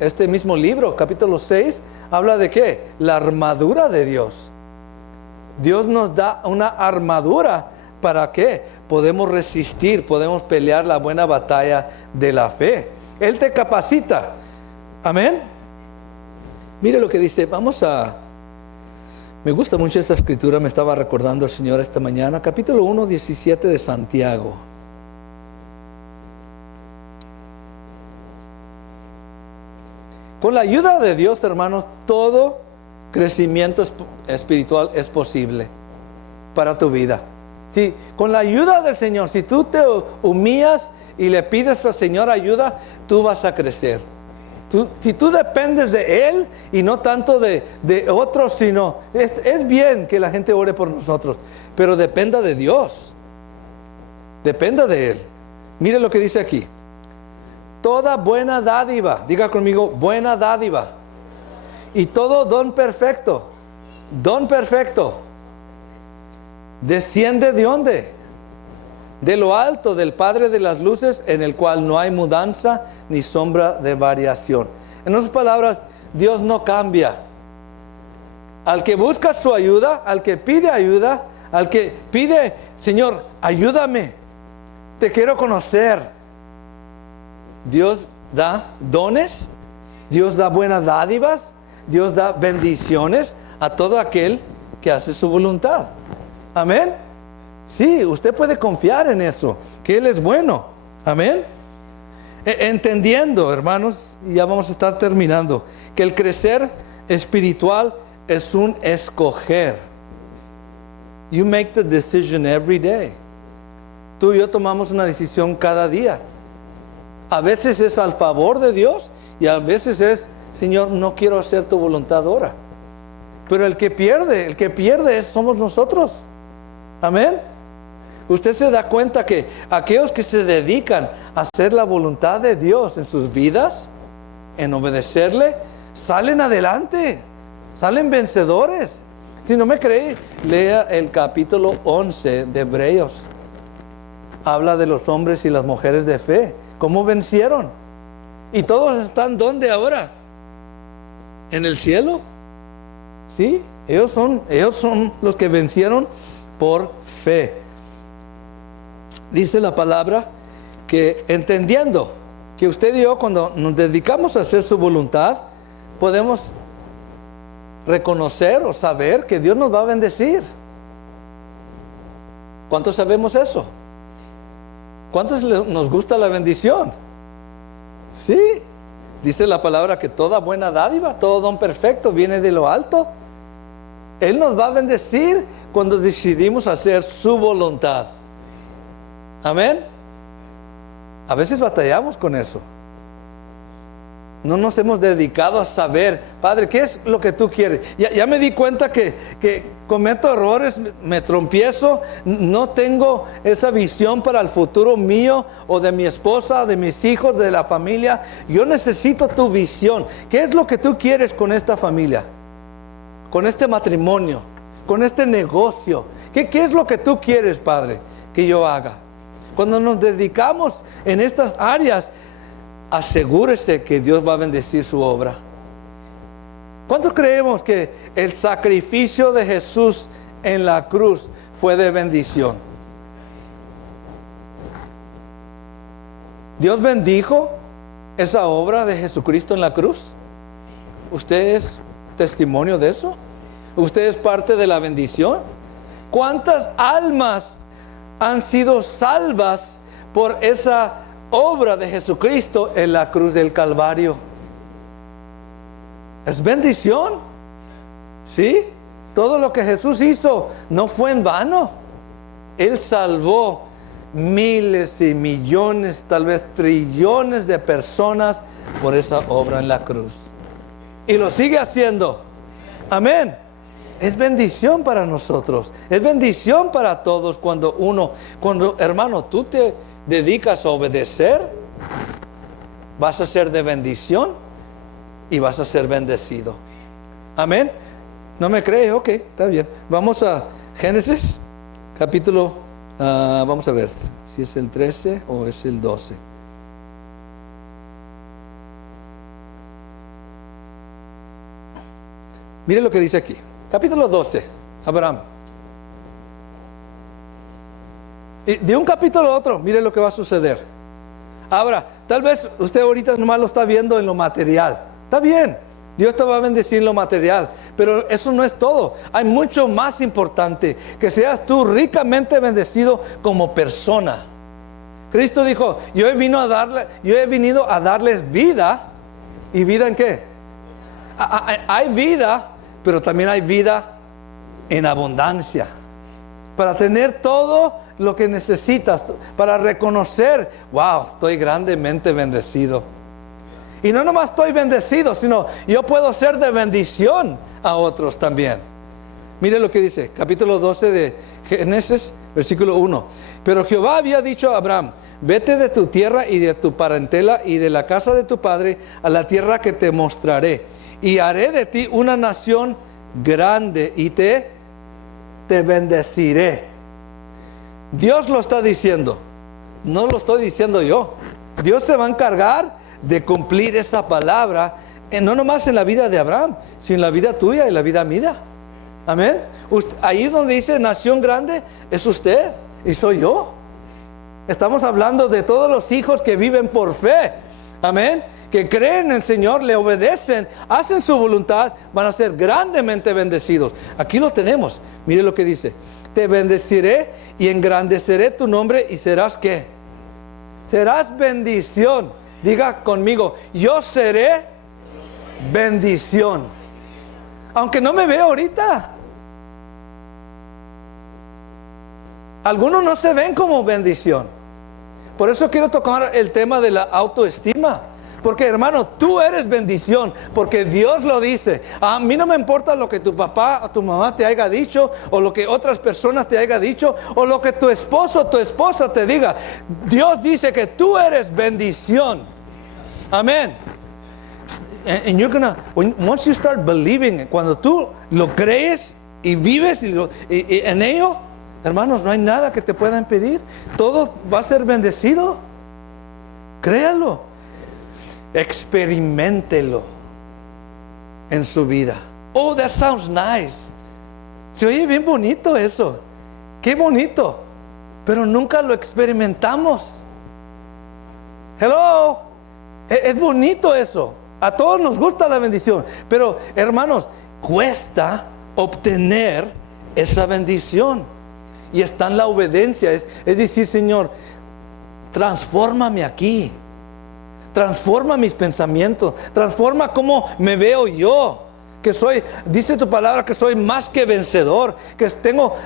este mismo libro, capítulo 6, habla de ¿qué? La armadura de Dios. Dios nos da una armadura. ¿Para qué? Podemos resistir, podemos pelear la buena batalla de la fe. Él te capacita. Amén. Mire lo que dice. Me gusta mucho esta escritura, me estaba recordando el Señor esta mañana. Capítulo 1, 17 de Santiago. Con la ayuda de Dios, hermanos, todo crecimiento espiritual es posible para tu vida. Sí, con la ayuda del Señor, si tú te humillas y le pides al Señor ayuda, tú vas a crecer. Si tú dependes de Él y no tanto de otros, sino es bien que la gente ore por nosotros, pero dependa de Dios, dependa de Él. Mire lo que dice aquí. Toda buena dádiva, diga conmigo, buena dádiva, y todo don perfecto, desciende ¿de dónde? De lo alto, del Padre de las luces, en el cual no hay mudanza ni sombra de variación. En otras palabras, Dios no cambia. Al que busca su ayuda, al que pide ayuda, al que pide, Señor, ayúdame, te quiero conocer. Dios da dones, Dios da buenas dádivas, Dios da bendiciones a todo aquel que hace su voluntad. Amén. Sí, usted puede confiar en eso, que Él es bueno. Amén. Entendiendo, hermanos, y ya vamos a estar terminando, que el crecer espiritual es un escoger. You make the decision every day. Tú y yo tomamos una decisión cada día. A veces es al favor de Dios y a veces es, Señor, no quiero hacer tu voluntad ahora. Pero el que pierde somos nosotros. Amén. Usted se da cuenta que aquellos que se dedican a hacer la voluntad de Dios en sus vidas, en obedecerle, salen adelante, salen vencedores. Si no me cree, lea el capítulo 11 de Hebreos. Habla de los hombres y las mujeres de fe, cómo vencieron. Y todos están ¿dónde ahora? ¿En el cielo? Sí, ellos son los que vencieron por fe. Dice la palabra que entendiendo que usted y yo, cuando nos dedicamos a hacer su voluntad, podemos reconocer o saber que Dios nos va a bendecir. ¿Cuántos sabemos eso? ¿Cuántos nos gusta la bendición? Sí, dice la palabra que toda buena dádiva, todo don perfecto viene de lo alto. Él nos va a bendecir cuando decidimos hacer su voluntad. Amén. A veces batallamos con eso. No nos hemos dedicado a saber, Padre, ¿qué es lo que tú quieres? Ya me di cuenta que cometo errores, me trompiezo, no tengo esa visión para el futuro mío o de mi esposa, de mis hijos, de la familia. Yo necesito tu visión. ¿Qué es lo que tú quieres con esta familia? Con este matrimonio, con este negocio. ¿Qué es lo que tú quieres, Padre, que yo haga? Cuando nos dedicamos en estas áreas, asegúrese que Dios va a bendecir su obra. ¿Cuántos creemos que el sacrificio de Jesús en la cruz fue de bendición? ¿Dios bendijo esa obra de Jesucristo en la cruz? ¿Usted es testimonio de eso? ¿Usted es parte de la bendición? ¿Cuántas almas han sido salvas por esa obra de Jesucristo en la cruz del Calvario? Es bendición. ¿Sí? Todo lo que Jesús hizo no fue en vano. Él salvó miles y millones, tal vez trillones de personas por esa obra en la cruz. Y lo sigue haciendo. Amén. Es bendición para nosotros. Es bendición para todos cuando hermano, tú te dedicas a obedecer, vas a ser de bendición y vas a ser bendecido. Amén. ¿No me cree? Ok, está bien. Vamos a Génesis, capítulo, vamos a ver si es el 13 o es el 12. Mire lo que dice aquí. Capítulo 12, Abraham. Y de un capítulo a otro, mire lo que va a suceder. Ahora, tal vez usted ahorita nomás lo está viendo en lo material. Está bien, Dios te va a bendecir en lo material, pero eso no es todo. Hay mucho más importante, que seas tú ricamente bendecido como persona. Cristo dijo, yo he venido a darles vida. ¿Y vida en qué? Hay vida, pero también hay vida en abundancia. Para tener todo lo que necesitas, para reconocer, wow, estoy grandemente bendecido. Y no nomás estoy bendecido, sino yo puedo ser de bendición a otros también. Mire lo que dice, capítulo 12 de Génesis, versículo 1. Pero Jehová había dicho a Abraham, vete de tu tierra y de tu parentela y de la casa de tu padre a la tierra que te mostraré. Y haré de ti una nación grande y te bendeciré. Dios lo está diciendo, no lo estoy diciendo yo. Dios se va a encargar de cumplir esa palabra, no nomás en la vida de Abraham, sino en la vida tuya y la vida mía. Amén. Ahí donde dice nación grande, es usted y soy yo. Estamos hablando de todos los hijos que viven por fe. Amén. Que creen en el Señor, le obedecen, hacen su voluntad, van a ser grandemente bendecidos. Aquí lo tenemos. Mire lo que dice. Te bendeciré y engrandeceré tu nombre y serás ¿qué? Serás bendición. Diga conmigo, yo seré bendición. Aunque no me veo ahorita. Algunos no se ven como bendición. Por eso quiero tocar el tema de la autoestima. Porque hermano, tú eres bendición, porque Dios lo dice. A mí no me importa lo que tu papá o tu mamá te haya dicho, o lo que otras personas te haya dicho, o lo que tu esposo o tu esposa te diga. Dios dice que tú eres bendición. Amén. And you're gonna, once you start believing, cuando tú lo crees y vives en ello, hermanos, no hay nada que te pueda impedir. Todo va a ser bendecido. Créalo. Experiméntelo en su vida. Oh, that sounds nice. Se oye bien bonito eso. Qué bonito. Pero nunca lo experimentamos. Hello. Es bonito eso. A todos nos gusta la bendición. Pero, hermanos, cuesta obtener esa bendición. Y está en la obediencia. Es decir, Señor, transfórmame aquí. Transforma mis pensamientos. Transforma cómo me veo yo. Que soy, dice tu palabra, que soy más que vencedor. Que tengo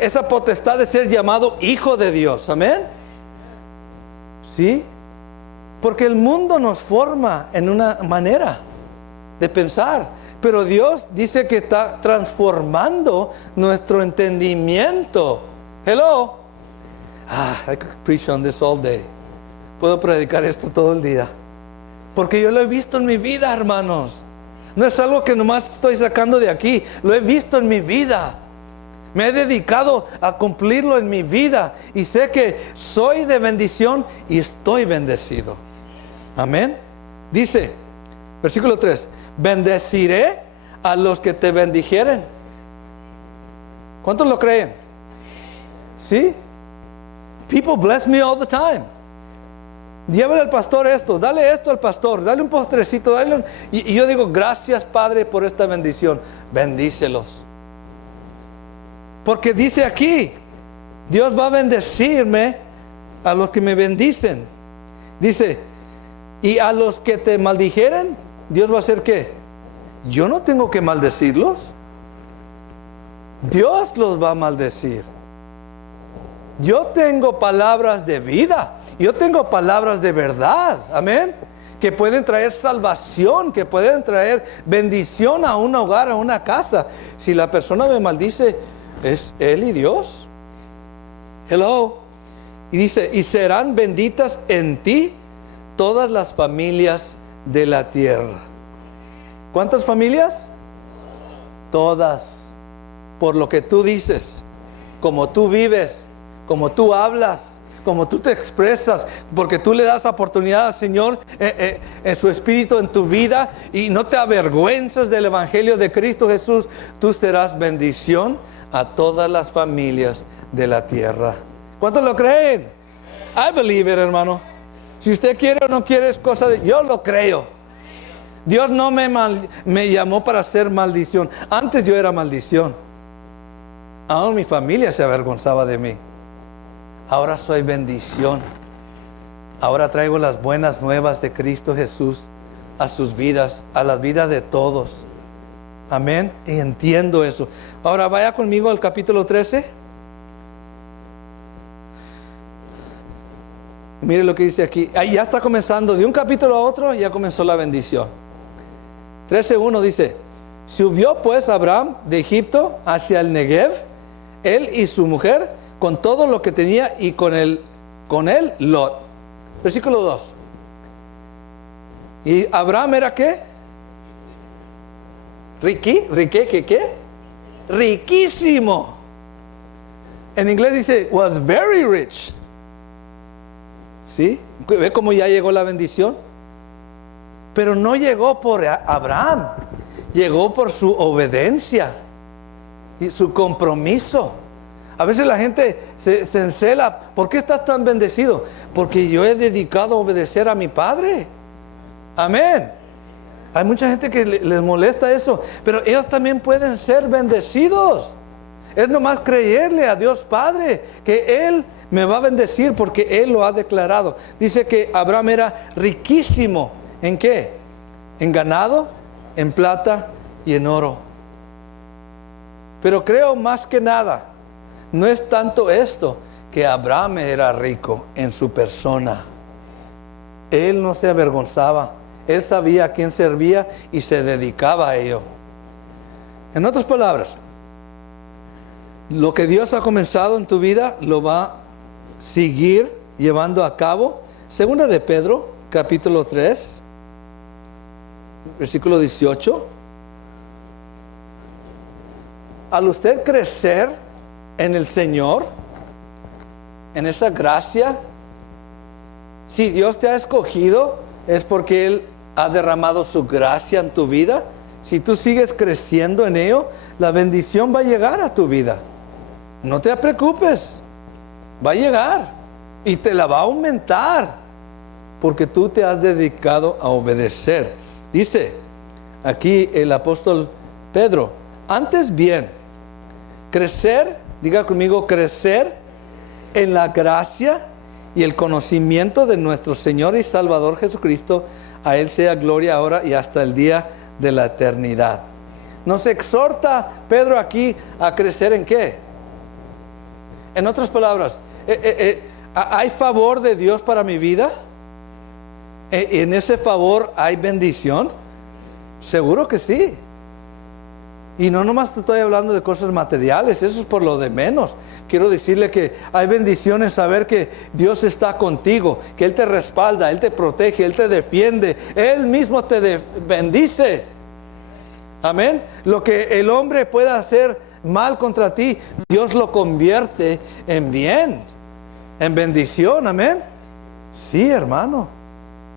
esa potestad de ser llamado hijo de Dios. Amén. ¿Sí? Porque el mundo nos forma en una manera de pensar. Pero Dios dice que está transformando nuestro entendimiento. Hello. I could preach on this all day. Puedo predicar esto todo el día. Porque yo lo he visto en mi vida, hermanos. No es algo que nomás estoy sacando de aquí. Lo he visto en mi vida. Me he dedicado a cumplirlo en mi vida. Y sé que soy de bendición y estoy bendecido. Amén. Dice, versículo 3. Bendeciré a los que te bendijeren. ¿Cuántos lo creen? ¿Sí? People bless me all the time. Llévale al pastor esto, dale esto al pastor, dale un postrecito, dale y yo digo, gracias Padre por esta bendición. Bendícelos. Porque dice aquí, Dios va a bendecirme a los que me bendicen. Dice, y a los que te maldijeren, Dios va a hacer ¿qué? Yo no tengo que maldecirlos. Dios los va a maldecir. Yo tengo palabras de vida. Yo tengo palabras de verdad. Amén. Que pueden traer salvación, que pueden traer bendición a un hogar, a una casa. Si la persona me maldice, es Él y Dios. Hello. Y dice, y serán benditas en ti todas las familias de la tierra. ¿Cuántas familias? Todas. Por lo que tú dices, como tú vives, como tú hablas, como tú te expresas, porque tú le das oportunidad al Señor en su Espíritu en tu vida y no te avergüenzas del Evangelio de Cristo Jesús, tú serás bendición a todas las familias de la tierra. ¿Cuántos lo creen? I believe it, hermano. Si usted quiere o no quiere es cosa de... Yo lo creo. Dios no me llamó para ser maldición. Antes yo era maldición. Aún mi familia se avergonzaba de mí. Ahora soy bendición. Ahora traigo las buenas nuevas de Cristo Jesús a sus vidas, a las vidas de todos. Amén. Y entiendo eso. Ahora vaya conmigo al capítulo 13. Mire lo que dice aquí. Ahí ya está comenzando. De un capítulo a otro ya comenzó la bendición. 13:1 dice: subió pues Abraham de Egipto hacia el Negev, él y su mujer, con todo lo que tenía, y con él Lot. Versículo 2. ¿Y Abraham era qué? ¿Qué? Riquísimo. En inglés dice, was very rich. ¿Sí? ¿Ve cómo ya llegó la bendición? Pero no llegó por Abraham, llegó por su obediencia y su compromiso. A veces la gente se encela. ¿Por qué estás tan bendecido? Porque yo he dedicado a obedecer a mi Padre. Amén. Hay mucha gente que les molesta eso, pero ellos también pueden ser bendecidos. Es nomás creerle a Dios Padre que Él me va a bendecir porque Él lo ha declarado. Dice que Abraham era riquísimo. ¿En qué? En ganado, en plata y en oro. Pero creo más que nada, no es tanto esto, que Abraham era rico en su persona. Él no se avergonzaba. Él sabía a quién servía y se dedicaba a ello. En otras palabras, lo que Dios ha comenzado en tu vida lo va a seguir llevando a cabo. Segunda de Pedro, capítulo 3, versículo 18. Al usted crecer en el Señor, en esa gracia, si Dios te ha escogido, es porque Él ha derramado su gracia en tu vida. Si tú sigues creciendo en ello, la bendición va a llegar a tu vida. No te preocupes, va a llegar y te la va a aumentar, porque tú te has dedicado a obedecer. Dice aquí el apóstol Pedro, antes bien, crecer, diga conmigo, crecer en la gracia y el conocimiento de nuestro Señor y Salvador Jesucristo. A Él sea gloria ahora y hasta el día de la eternidad. Nos exhorta Pedro aquí a crecer ¿en qué? En otras palabras, ¿hay favor de Dios para mi vida? ¿En ese favor hay bendición? Seguro que sí. Y no nomás te estoy hablando de cosas materiales, eso es por lo de menos. Quiero decirle que hay bendiciones saber que Dios está contigo, que Él te respalda, Él te protege, Él te defiende, Él mismo te bendice. Amén. Lo que el hombre pueda hacer mal contra ti, Dios lo convierte en bien, en bendición. Amén. Sí, hermano.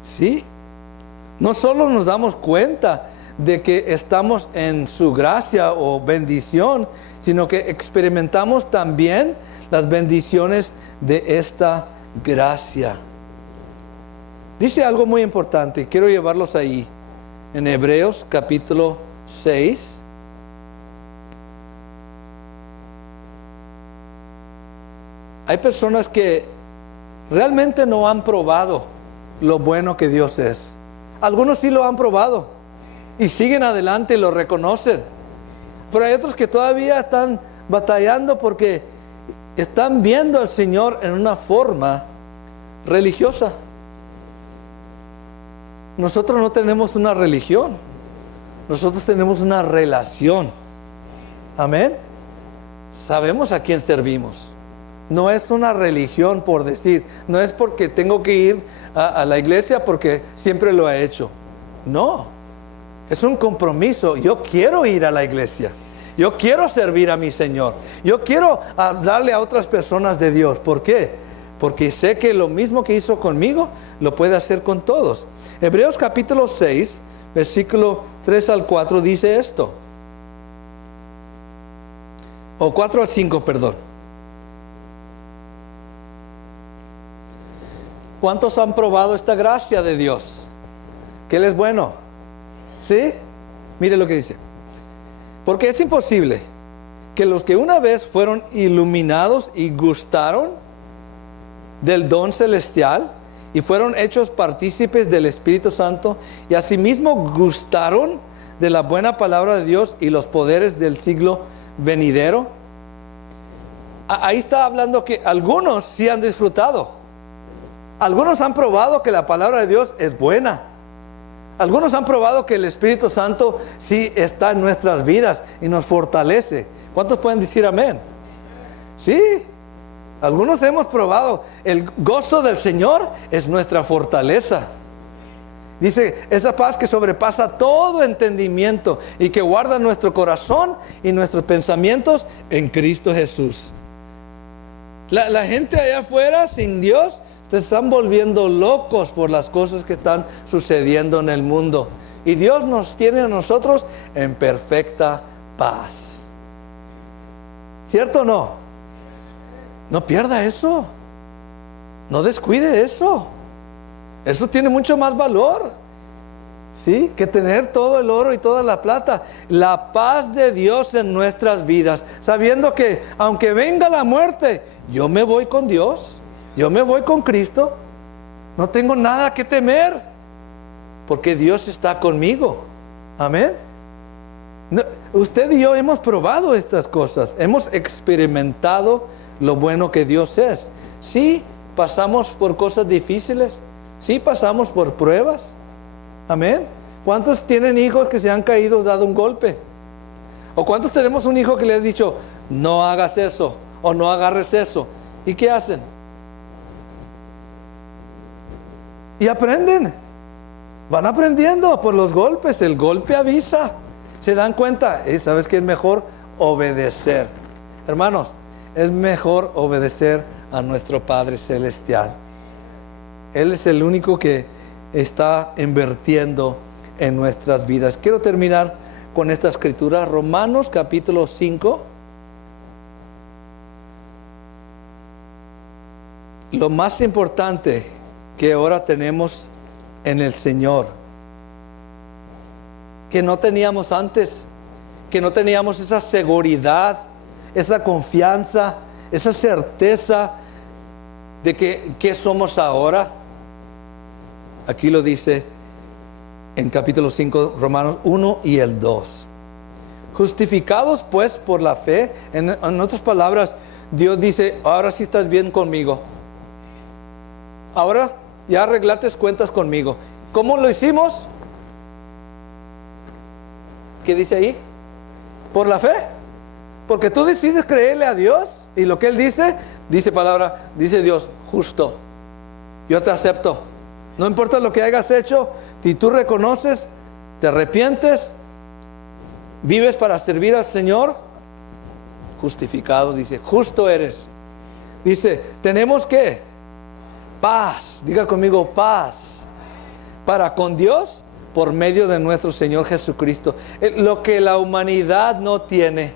Sí. No solo nos damos cuenta de que estamos en su gracia o bendición, sino que experimentamos también las bendiciones de esta gracia. Dice algo muy importante, quiero llevarlos ahí, en Hebreos capítulo 6. Hay personas que realmente no han probado lo bueno que Dios es. Algunos sí lo han probado y siguen adelante y lo reconocen. Pero hay otros que todavía están batallando porque están viendo al Señor en una forma religiosa. Nosotros no tenemos una religión. Nosotros tenemos una relación. Amén. Sabemos a quién servimos. No es una religión por decir. No es porque tengo que ir a la iglesia porque siempre lo he hecho. No. Es un compromiso. Yo quiero ir a la iglesia. Yo quiero servir a mi Señor. Yo quiero hablarle a otras personas de Dios. ¿Por qué? Porque sé que lo mismo que hizo conmigo, lo puede hacer con todos. Hebreos capítulo 6, versículo 3 al 4 dice esto. O 4 al 5, perdón. ¿Cuántos han probado esta gracia de Dios? Que Él es bueno. ¿Sí? Mire lo que dice. Porque es imposible que los que una vez fueron iluminados y gustaron del don celestial y fueron hechos partícipes del Espíritu Santo y asimismo gustaron de la buena palabra de Dios y los poderes del siglo venidero. Ahí está hablando que algunos sí han disfrutado. Algunos han probado que la palabra de Dios es buena. Algunos han probado que el Espíritu Santo sí está en nuestras vidas y nos fortalece. ¿Cuántos pueden decir amén? Sí. Algunos hemos probado. El gozo del Señor es nuestra fortaleza. Dice, esa paz que sobrepasa todo entendimiento y que guarda nuestro corazón y nuestros pensamientos en Cristo Jesús. La gente allá afuera sin Dios se están volviendo locos por las cosas que están sucediendo en el mundo. Y Dios nos tiene a nosotros en perfecta paz. ¿Cierto o no? No pierda eso. No descuide eso. Eso tiene mucho más valor, ¿sí?, que tener todo el oro y toda la plata. La paz de Dios en nuestras vidas, sabiendo que aunque venga la muerte, yo me voy con Dios, yo me voy con Cristo. No tengo nada que temer, porque Dios está conmigo. Amén. No, usted y yo hemos probado estas cosas, hemos experimentado lo bueno que Dios es. Sí, pasamos por cosas difíciles, sí, pasamos por pruebas. Amén. ¿Cuántos tienen hijos que se han caído, dado un golpe? ¿O cuántos tenemos un hijo que le ha dicho, no hagas eso, o no agarres eso? ¿Y qué hacen? Y aprenden. Van aprendiendo por los golpes. El golpe avisa. Se dan cuenta. ¿Sabes qué es mejor? Obedecer. Hermanos, es mejor obedecer a nuestro Padre Celestial. Él es el único que está invirtiendo en nuestras vidas. Quiero terminar con esta escritura, Romanos capítulo 5. Lo más importante que ahora tenemos en el Señor, que no teníamos antes, que no teníamos esa seguridad, esa confianza, esa certeza de que somos ahora. Aquí lo dice en capítulo 5, Romanos 1 y el 2. Justificados pues por la fe. En otras palabras, Dios dice, ahora sí estás bien conmigo. Ahora ya arreglaste cuentas conmigo. ¿Cómo lo hicimos? ¿Qué dice ahí? Por la fe. Porque tú decides creerle a Dios. Y lo que Él dice, dice Dios, justo. Yo te acepto. No importa lo que hayas hecho, si tú reconoces, te arrepientes, vives para servir al Señor, justificado, dice, justo eres. Dice, tenemos que paz, diga conmigo, paz para con Dios por medio de nuestro Señor Jesucristo. Lo que la humanidad no tiene,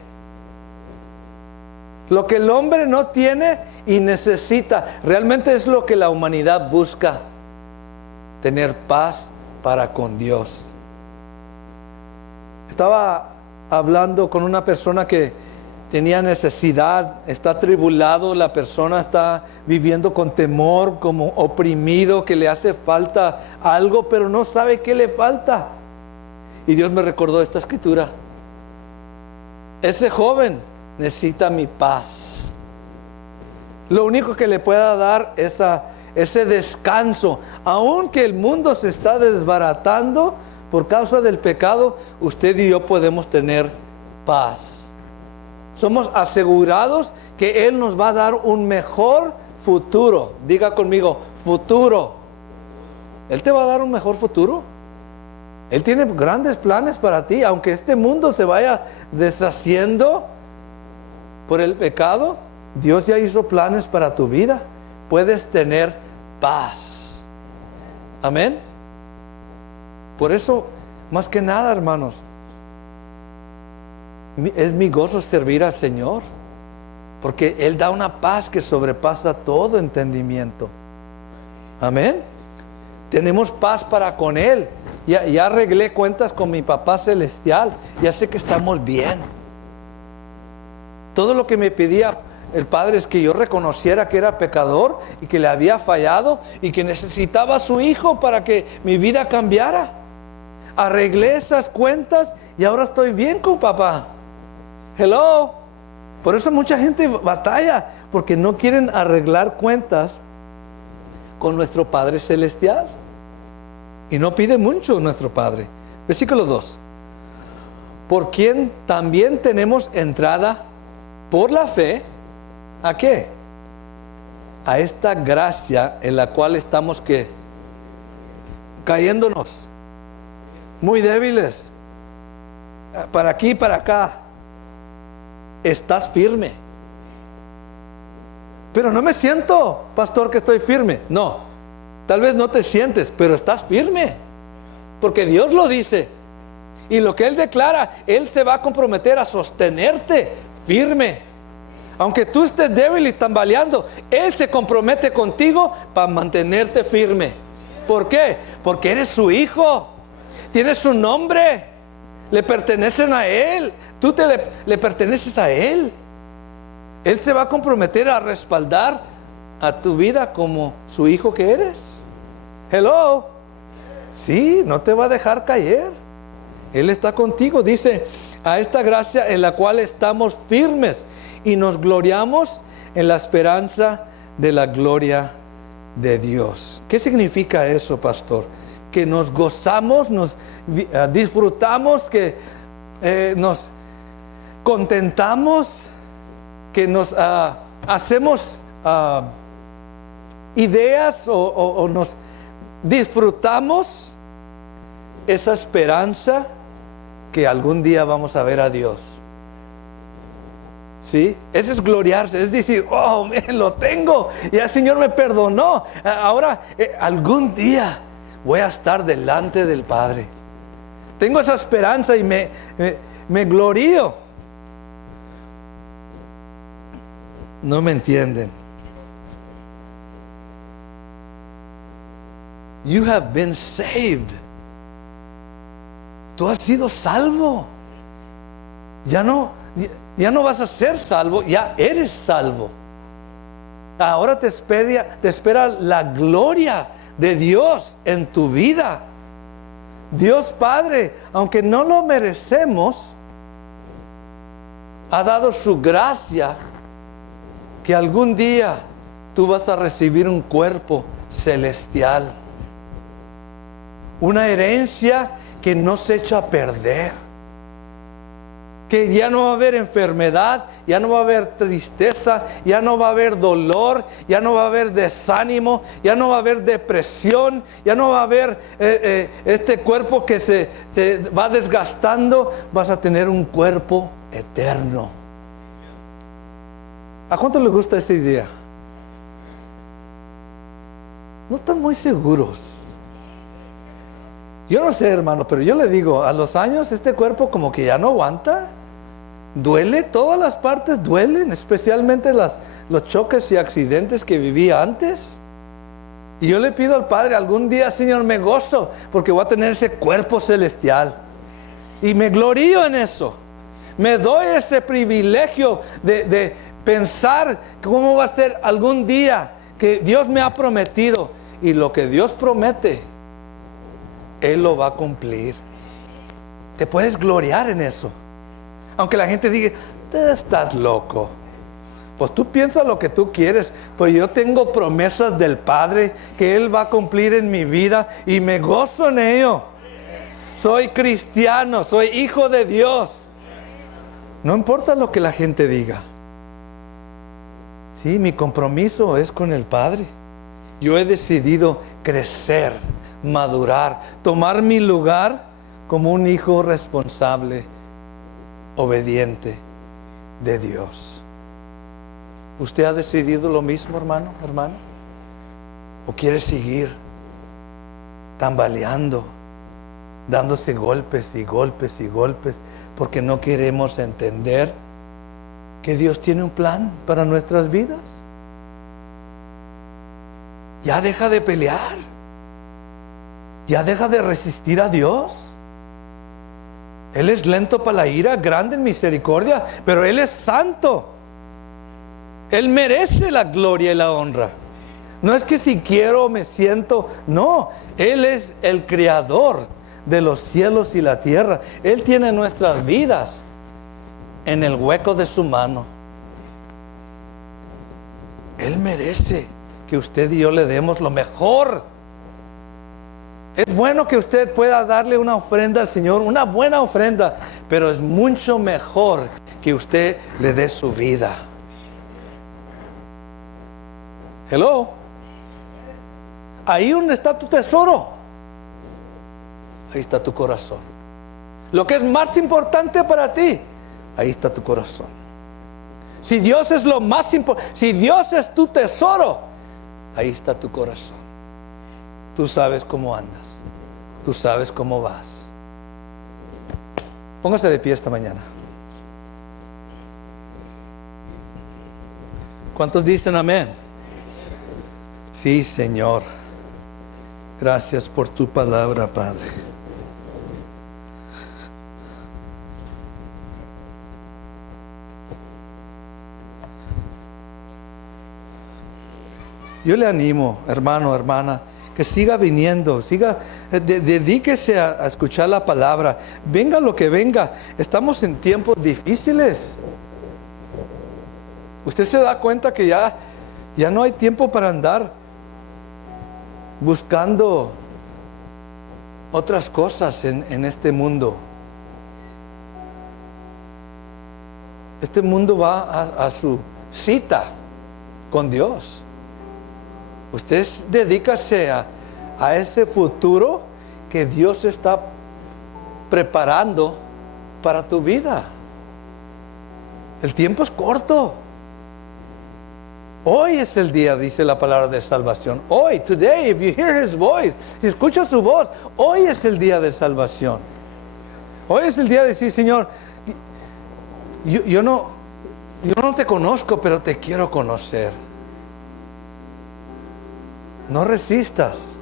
lo que el hombre no tiene y necesita, realmente es lo que la humanidad busca: tener paz para con Dios. Estaba hablando con una persona que tenía necesidad, está atribulado, la persona está viviendo con temor, como oprimido, que le hace falta algo, pero no sabe qué le falta. Y Dios me recordó esta escritura: ese joven necesita mi paz. Lo único que le pueda dar ese descanso, aunque el mundo se está desbaratando por causa del pecado, usted y yo podemos tener paz. Somos asegurados que Él nos va a dar un mejor futuro. Diga conmigo, futuro. Él te va a dar un mejor futuro. Él tiene grandes planes para ti. Aunque este mundo se vaya deshaciendo por el pecado, Dios ya hizo planes para tu vida. Puedes tener paz. Amén. Por eso, más que nada, hermanos, es mi gozo servir al Señor, porque Él da una paz que sobrepasa todo entendimiento. Amén. Tenemos paz para con Él. Ya arreglé cuentas con mi Papá Celestial. Ya sé que estamos bien. Todo lo que me pedía el Padre es que yo reconociera que era pecador y que le había fallado y que necesitaba a su Hijo para que mi vida cambiara. Arreglé esas cuentas y ahora estoy bien con Papá. Hello. Por eso mucha gente batalla, porque no quieren arreglar cuentas con nuestro Padre Celestial. Y no pide mucho nuestro Padre. Versículo 2. Por quien también tenemos entrada por la fe. ¿A qué? A esta gracia en la cual estamos, ¿qué? Cayéndonos. Muy débiles. Para aquí, para acá. Estás firme. Pero no me siento, pastor, que estoy firme. No, tal vez no te sientes, pero estás firme. Porque Dios lo dice. Y lo que Él declara, Él se va a comprometer a sostenerte firme. Aunque tú estés débil y tambaleando, Él se compromete contigo para mantenerte firme. ¿Por qué? Porque eres su hijo. Tienes su nombre. Le pertenecen a Él. Tú le perteneces a Él. Él se va a comprometer a respaldar a tu vida como su hijo que eres. Hello. Sí, no te va a dejar caer. Él está contigo. Dice, a esta gracia en la cual estamos firmes y nos gloriamos en la esperanza de la gloria de Dios. ¿Qué significa eso, pastor? Que nos gozamos, nos disfrutamos, que nos contentamos, que nos hacemos ideas o nos disfrutamos esa esperanza que algún día vamos a ver a Dios. ¿Sí? Eso es gloriarse, es decir, oh, lo tengo, y el Señor me perdonó. Ahora, algún día voy a estar delante del Padre. Tengo esa esperanza y me glorío. No me entienden. You have been saved. Tú has sido salvo. Ya no vas a ser salvo, ya eres salvo. Ahora te espera la gloria de Dios en tu vida. Dios Padre, aunque no lo merecemos, ha dado su gracia, que algún día tú vas a recibir un cuerpo celestial, una herencia que no se echa a perder, que ya no va a haber enfermedad, ya no va a haber tristeza, ya no va a haber dolor, ya no va a haber desánimo, ya no va a haber depresión, ya no va a haber este cuerpo que se va desgastando. Vas a tener un cuerpo eterno. ¿A cuánto le gusta esa idea? No están muy seguros. Yo no sé, hermano, pero yo le digo, a los años este cuerpo como que ya no aguanta. Duele, todas las partes duelen, especialmente los choques y accidentes que viví antes. Y yo le pido al Padre, algún día, Señor, me gozo, porque voy a tener ese cuerpo celestial. Y me glorío en eso. Me doy ese privilegio de pensar cómo va a ser algún día que Dios me ha prometido. Y lo que Dios promete, Él lo va a cumplir. Te puedes gloriar en eso. Aunque la gente diga, estás loco. Pues tú piensas lo que tú quieres. Pues yo tengo promesas del Padre que Él va a cumplir en mi vida y me gozo en ello. Soy cristiano, soy hijo de Dios. No importa lo que la gente diga. Sí, mi compromiso es con el Padre. Yo he decidido crecer, madurar, tomar mi lugar como un hijo responsable, obediente de Dios. ¿Usted ha decidido lo mismo, hermano, hermana? ¿O quiere seguir tambaleando, dándose golpes y golpes y golpes, porque no queremos entender que Dios tiene un plan para nuestras vidas? Ya deja de pelear. Ya deja de resistir a Dios. Él es lento para la ira, grande en misericordia, pero Él es santo. Él merece la gloria y la honra. No es que si quiero me siento, no. Él es el creador de los cielos y la tierra. Él tiene nuestras vidas en el hueco de su mano. Él merece que usted y yo le demos lo mejor. Es bueno que usted pueda darle una ofrenda al Señor, una buena ofrenda, pero es mucho mejor que usted le dé su vida. Hello. Ahí donde está tu tesoro, ahí está tu corazón. Lo que es más importante para ti, ahí está tu corazón. Si Dios es lo más importante, si Dios es tu tesoro, ahí está tu corazón. Tú sabes cómo andas. Tú sabes cómo vas. Póngase de pie esta mañana. ¿Cuántos dicen amén? Sí, Señor. Gracias por tu palabra, Padre. Yo le animo, hermano, hermana, que siga viniendo, dedíquese a escuchar la palabra. Venga lo que venga. Estamos en tiempos difíciles. Usted se da cuenta que ya no hay tiempo para andar buscando otras cosas en este mundo. Este mundo va a su cita con Dios. Usted dedícase a ese futuro que Dios está preparando para tu vida. El tiempo es corto. Hoy es el día, dice la palabra de salvación. Hoy, today, if you hear His voice, si escucha su voz, hoy es el día de salvación. Hoy es el día de decir, Señor, yo no te conozco, pero te quiero conocer. No resistas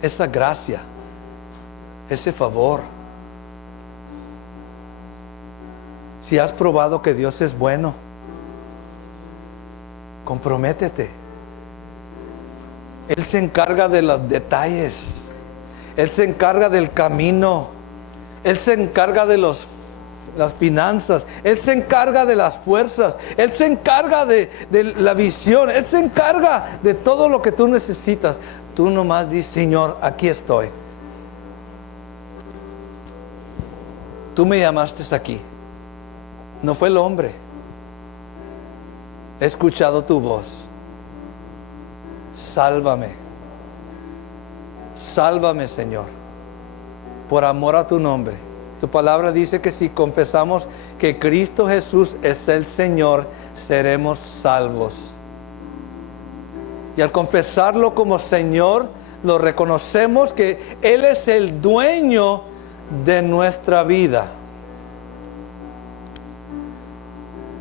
esa gracia, ese favor. Si has probado que Dios es bueno, comprométete. Él se encarga de los detalles. Él se encarga del camino. Él se encarga de las finanzas. Él se encarga de las fuerzas. Él se encarga de la visión. Él se encarga de todo lo que tú necesitas. Tú nomás dices, Señor, aquí estoy. Tú me llamaste aquí. No fue el hombre. He escuchado tu voz. Sálvame. Sálvame, Señor. Por amor a tu nombre. Tu palabra dice que si confesamos que Cristo Jesús es el Señor, seremos salvos. Y al confesarlo como Señor, lo reconocemos que Él es el dueño de nuestra vida.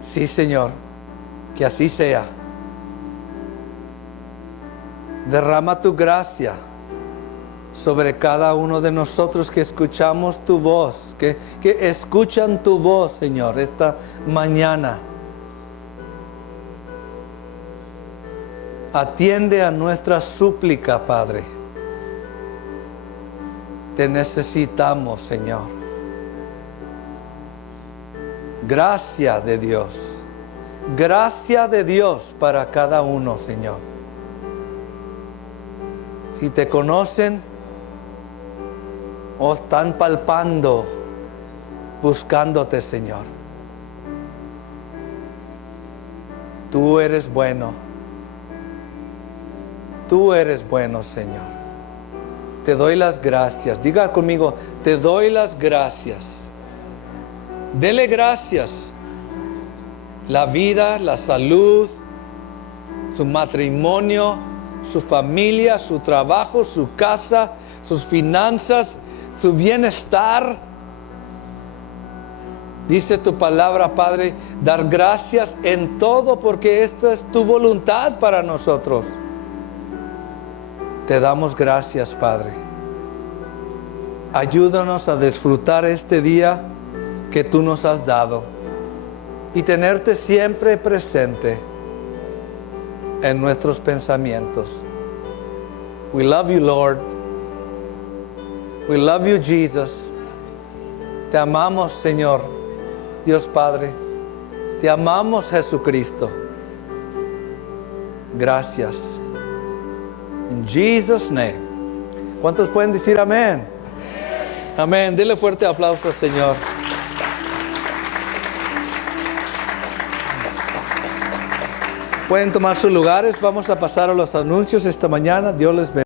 Sí, Señor, que así sea. Derrama tu gracia sobre cada uno de nosotros que escuchamos tu voz, que escuchan tu voz, Señor, esta mañana. Atiende a nuestra súplica, Padre. Te necesitamos, Señor. Gracia de Dios. Gracia de Dios para cada uno, Señor. Si te conocen o están palpando, buscándote, Señor. Tú eres bueno. Tú eres bueno, Señor. Te doy las gracias. Diga conmigo, te doy las gracias. Dele gracias. La vida, la salud, su matrimonio, su familia, su trabajo, su casa, sus finanzas, su bienestar. Dice tu palabra, Padre, dar gracias en todo porque esta es tu voluntad para nosotros. Te damos gracias, Padre. Ayúdanos a disfrutar este día que tú nos has dado y tenerte siempre presente en nuestros pensamientos. We love you, Lord. We love you, Jesus. Te amamos, Señor, Dios Padre. Te amamos, Jesucristo. Gracias. In Jesus' name. ¿Cuántos pueden decir amén? Amén. Dele fuerte aplauso al Señor. Pueden tomar sus lugares. Vamos a pasar a los anuncios esta mañana. Dios les bendiga.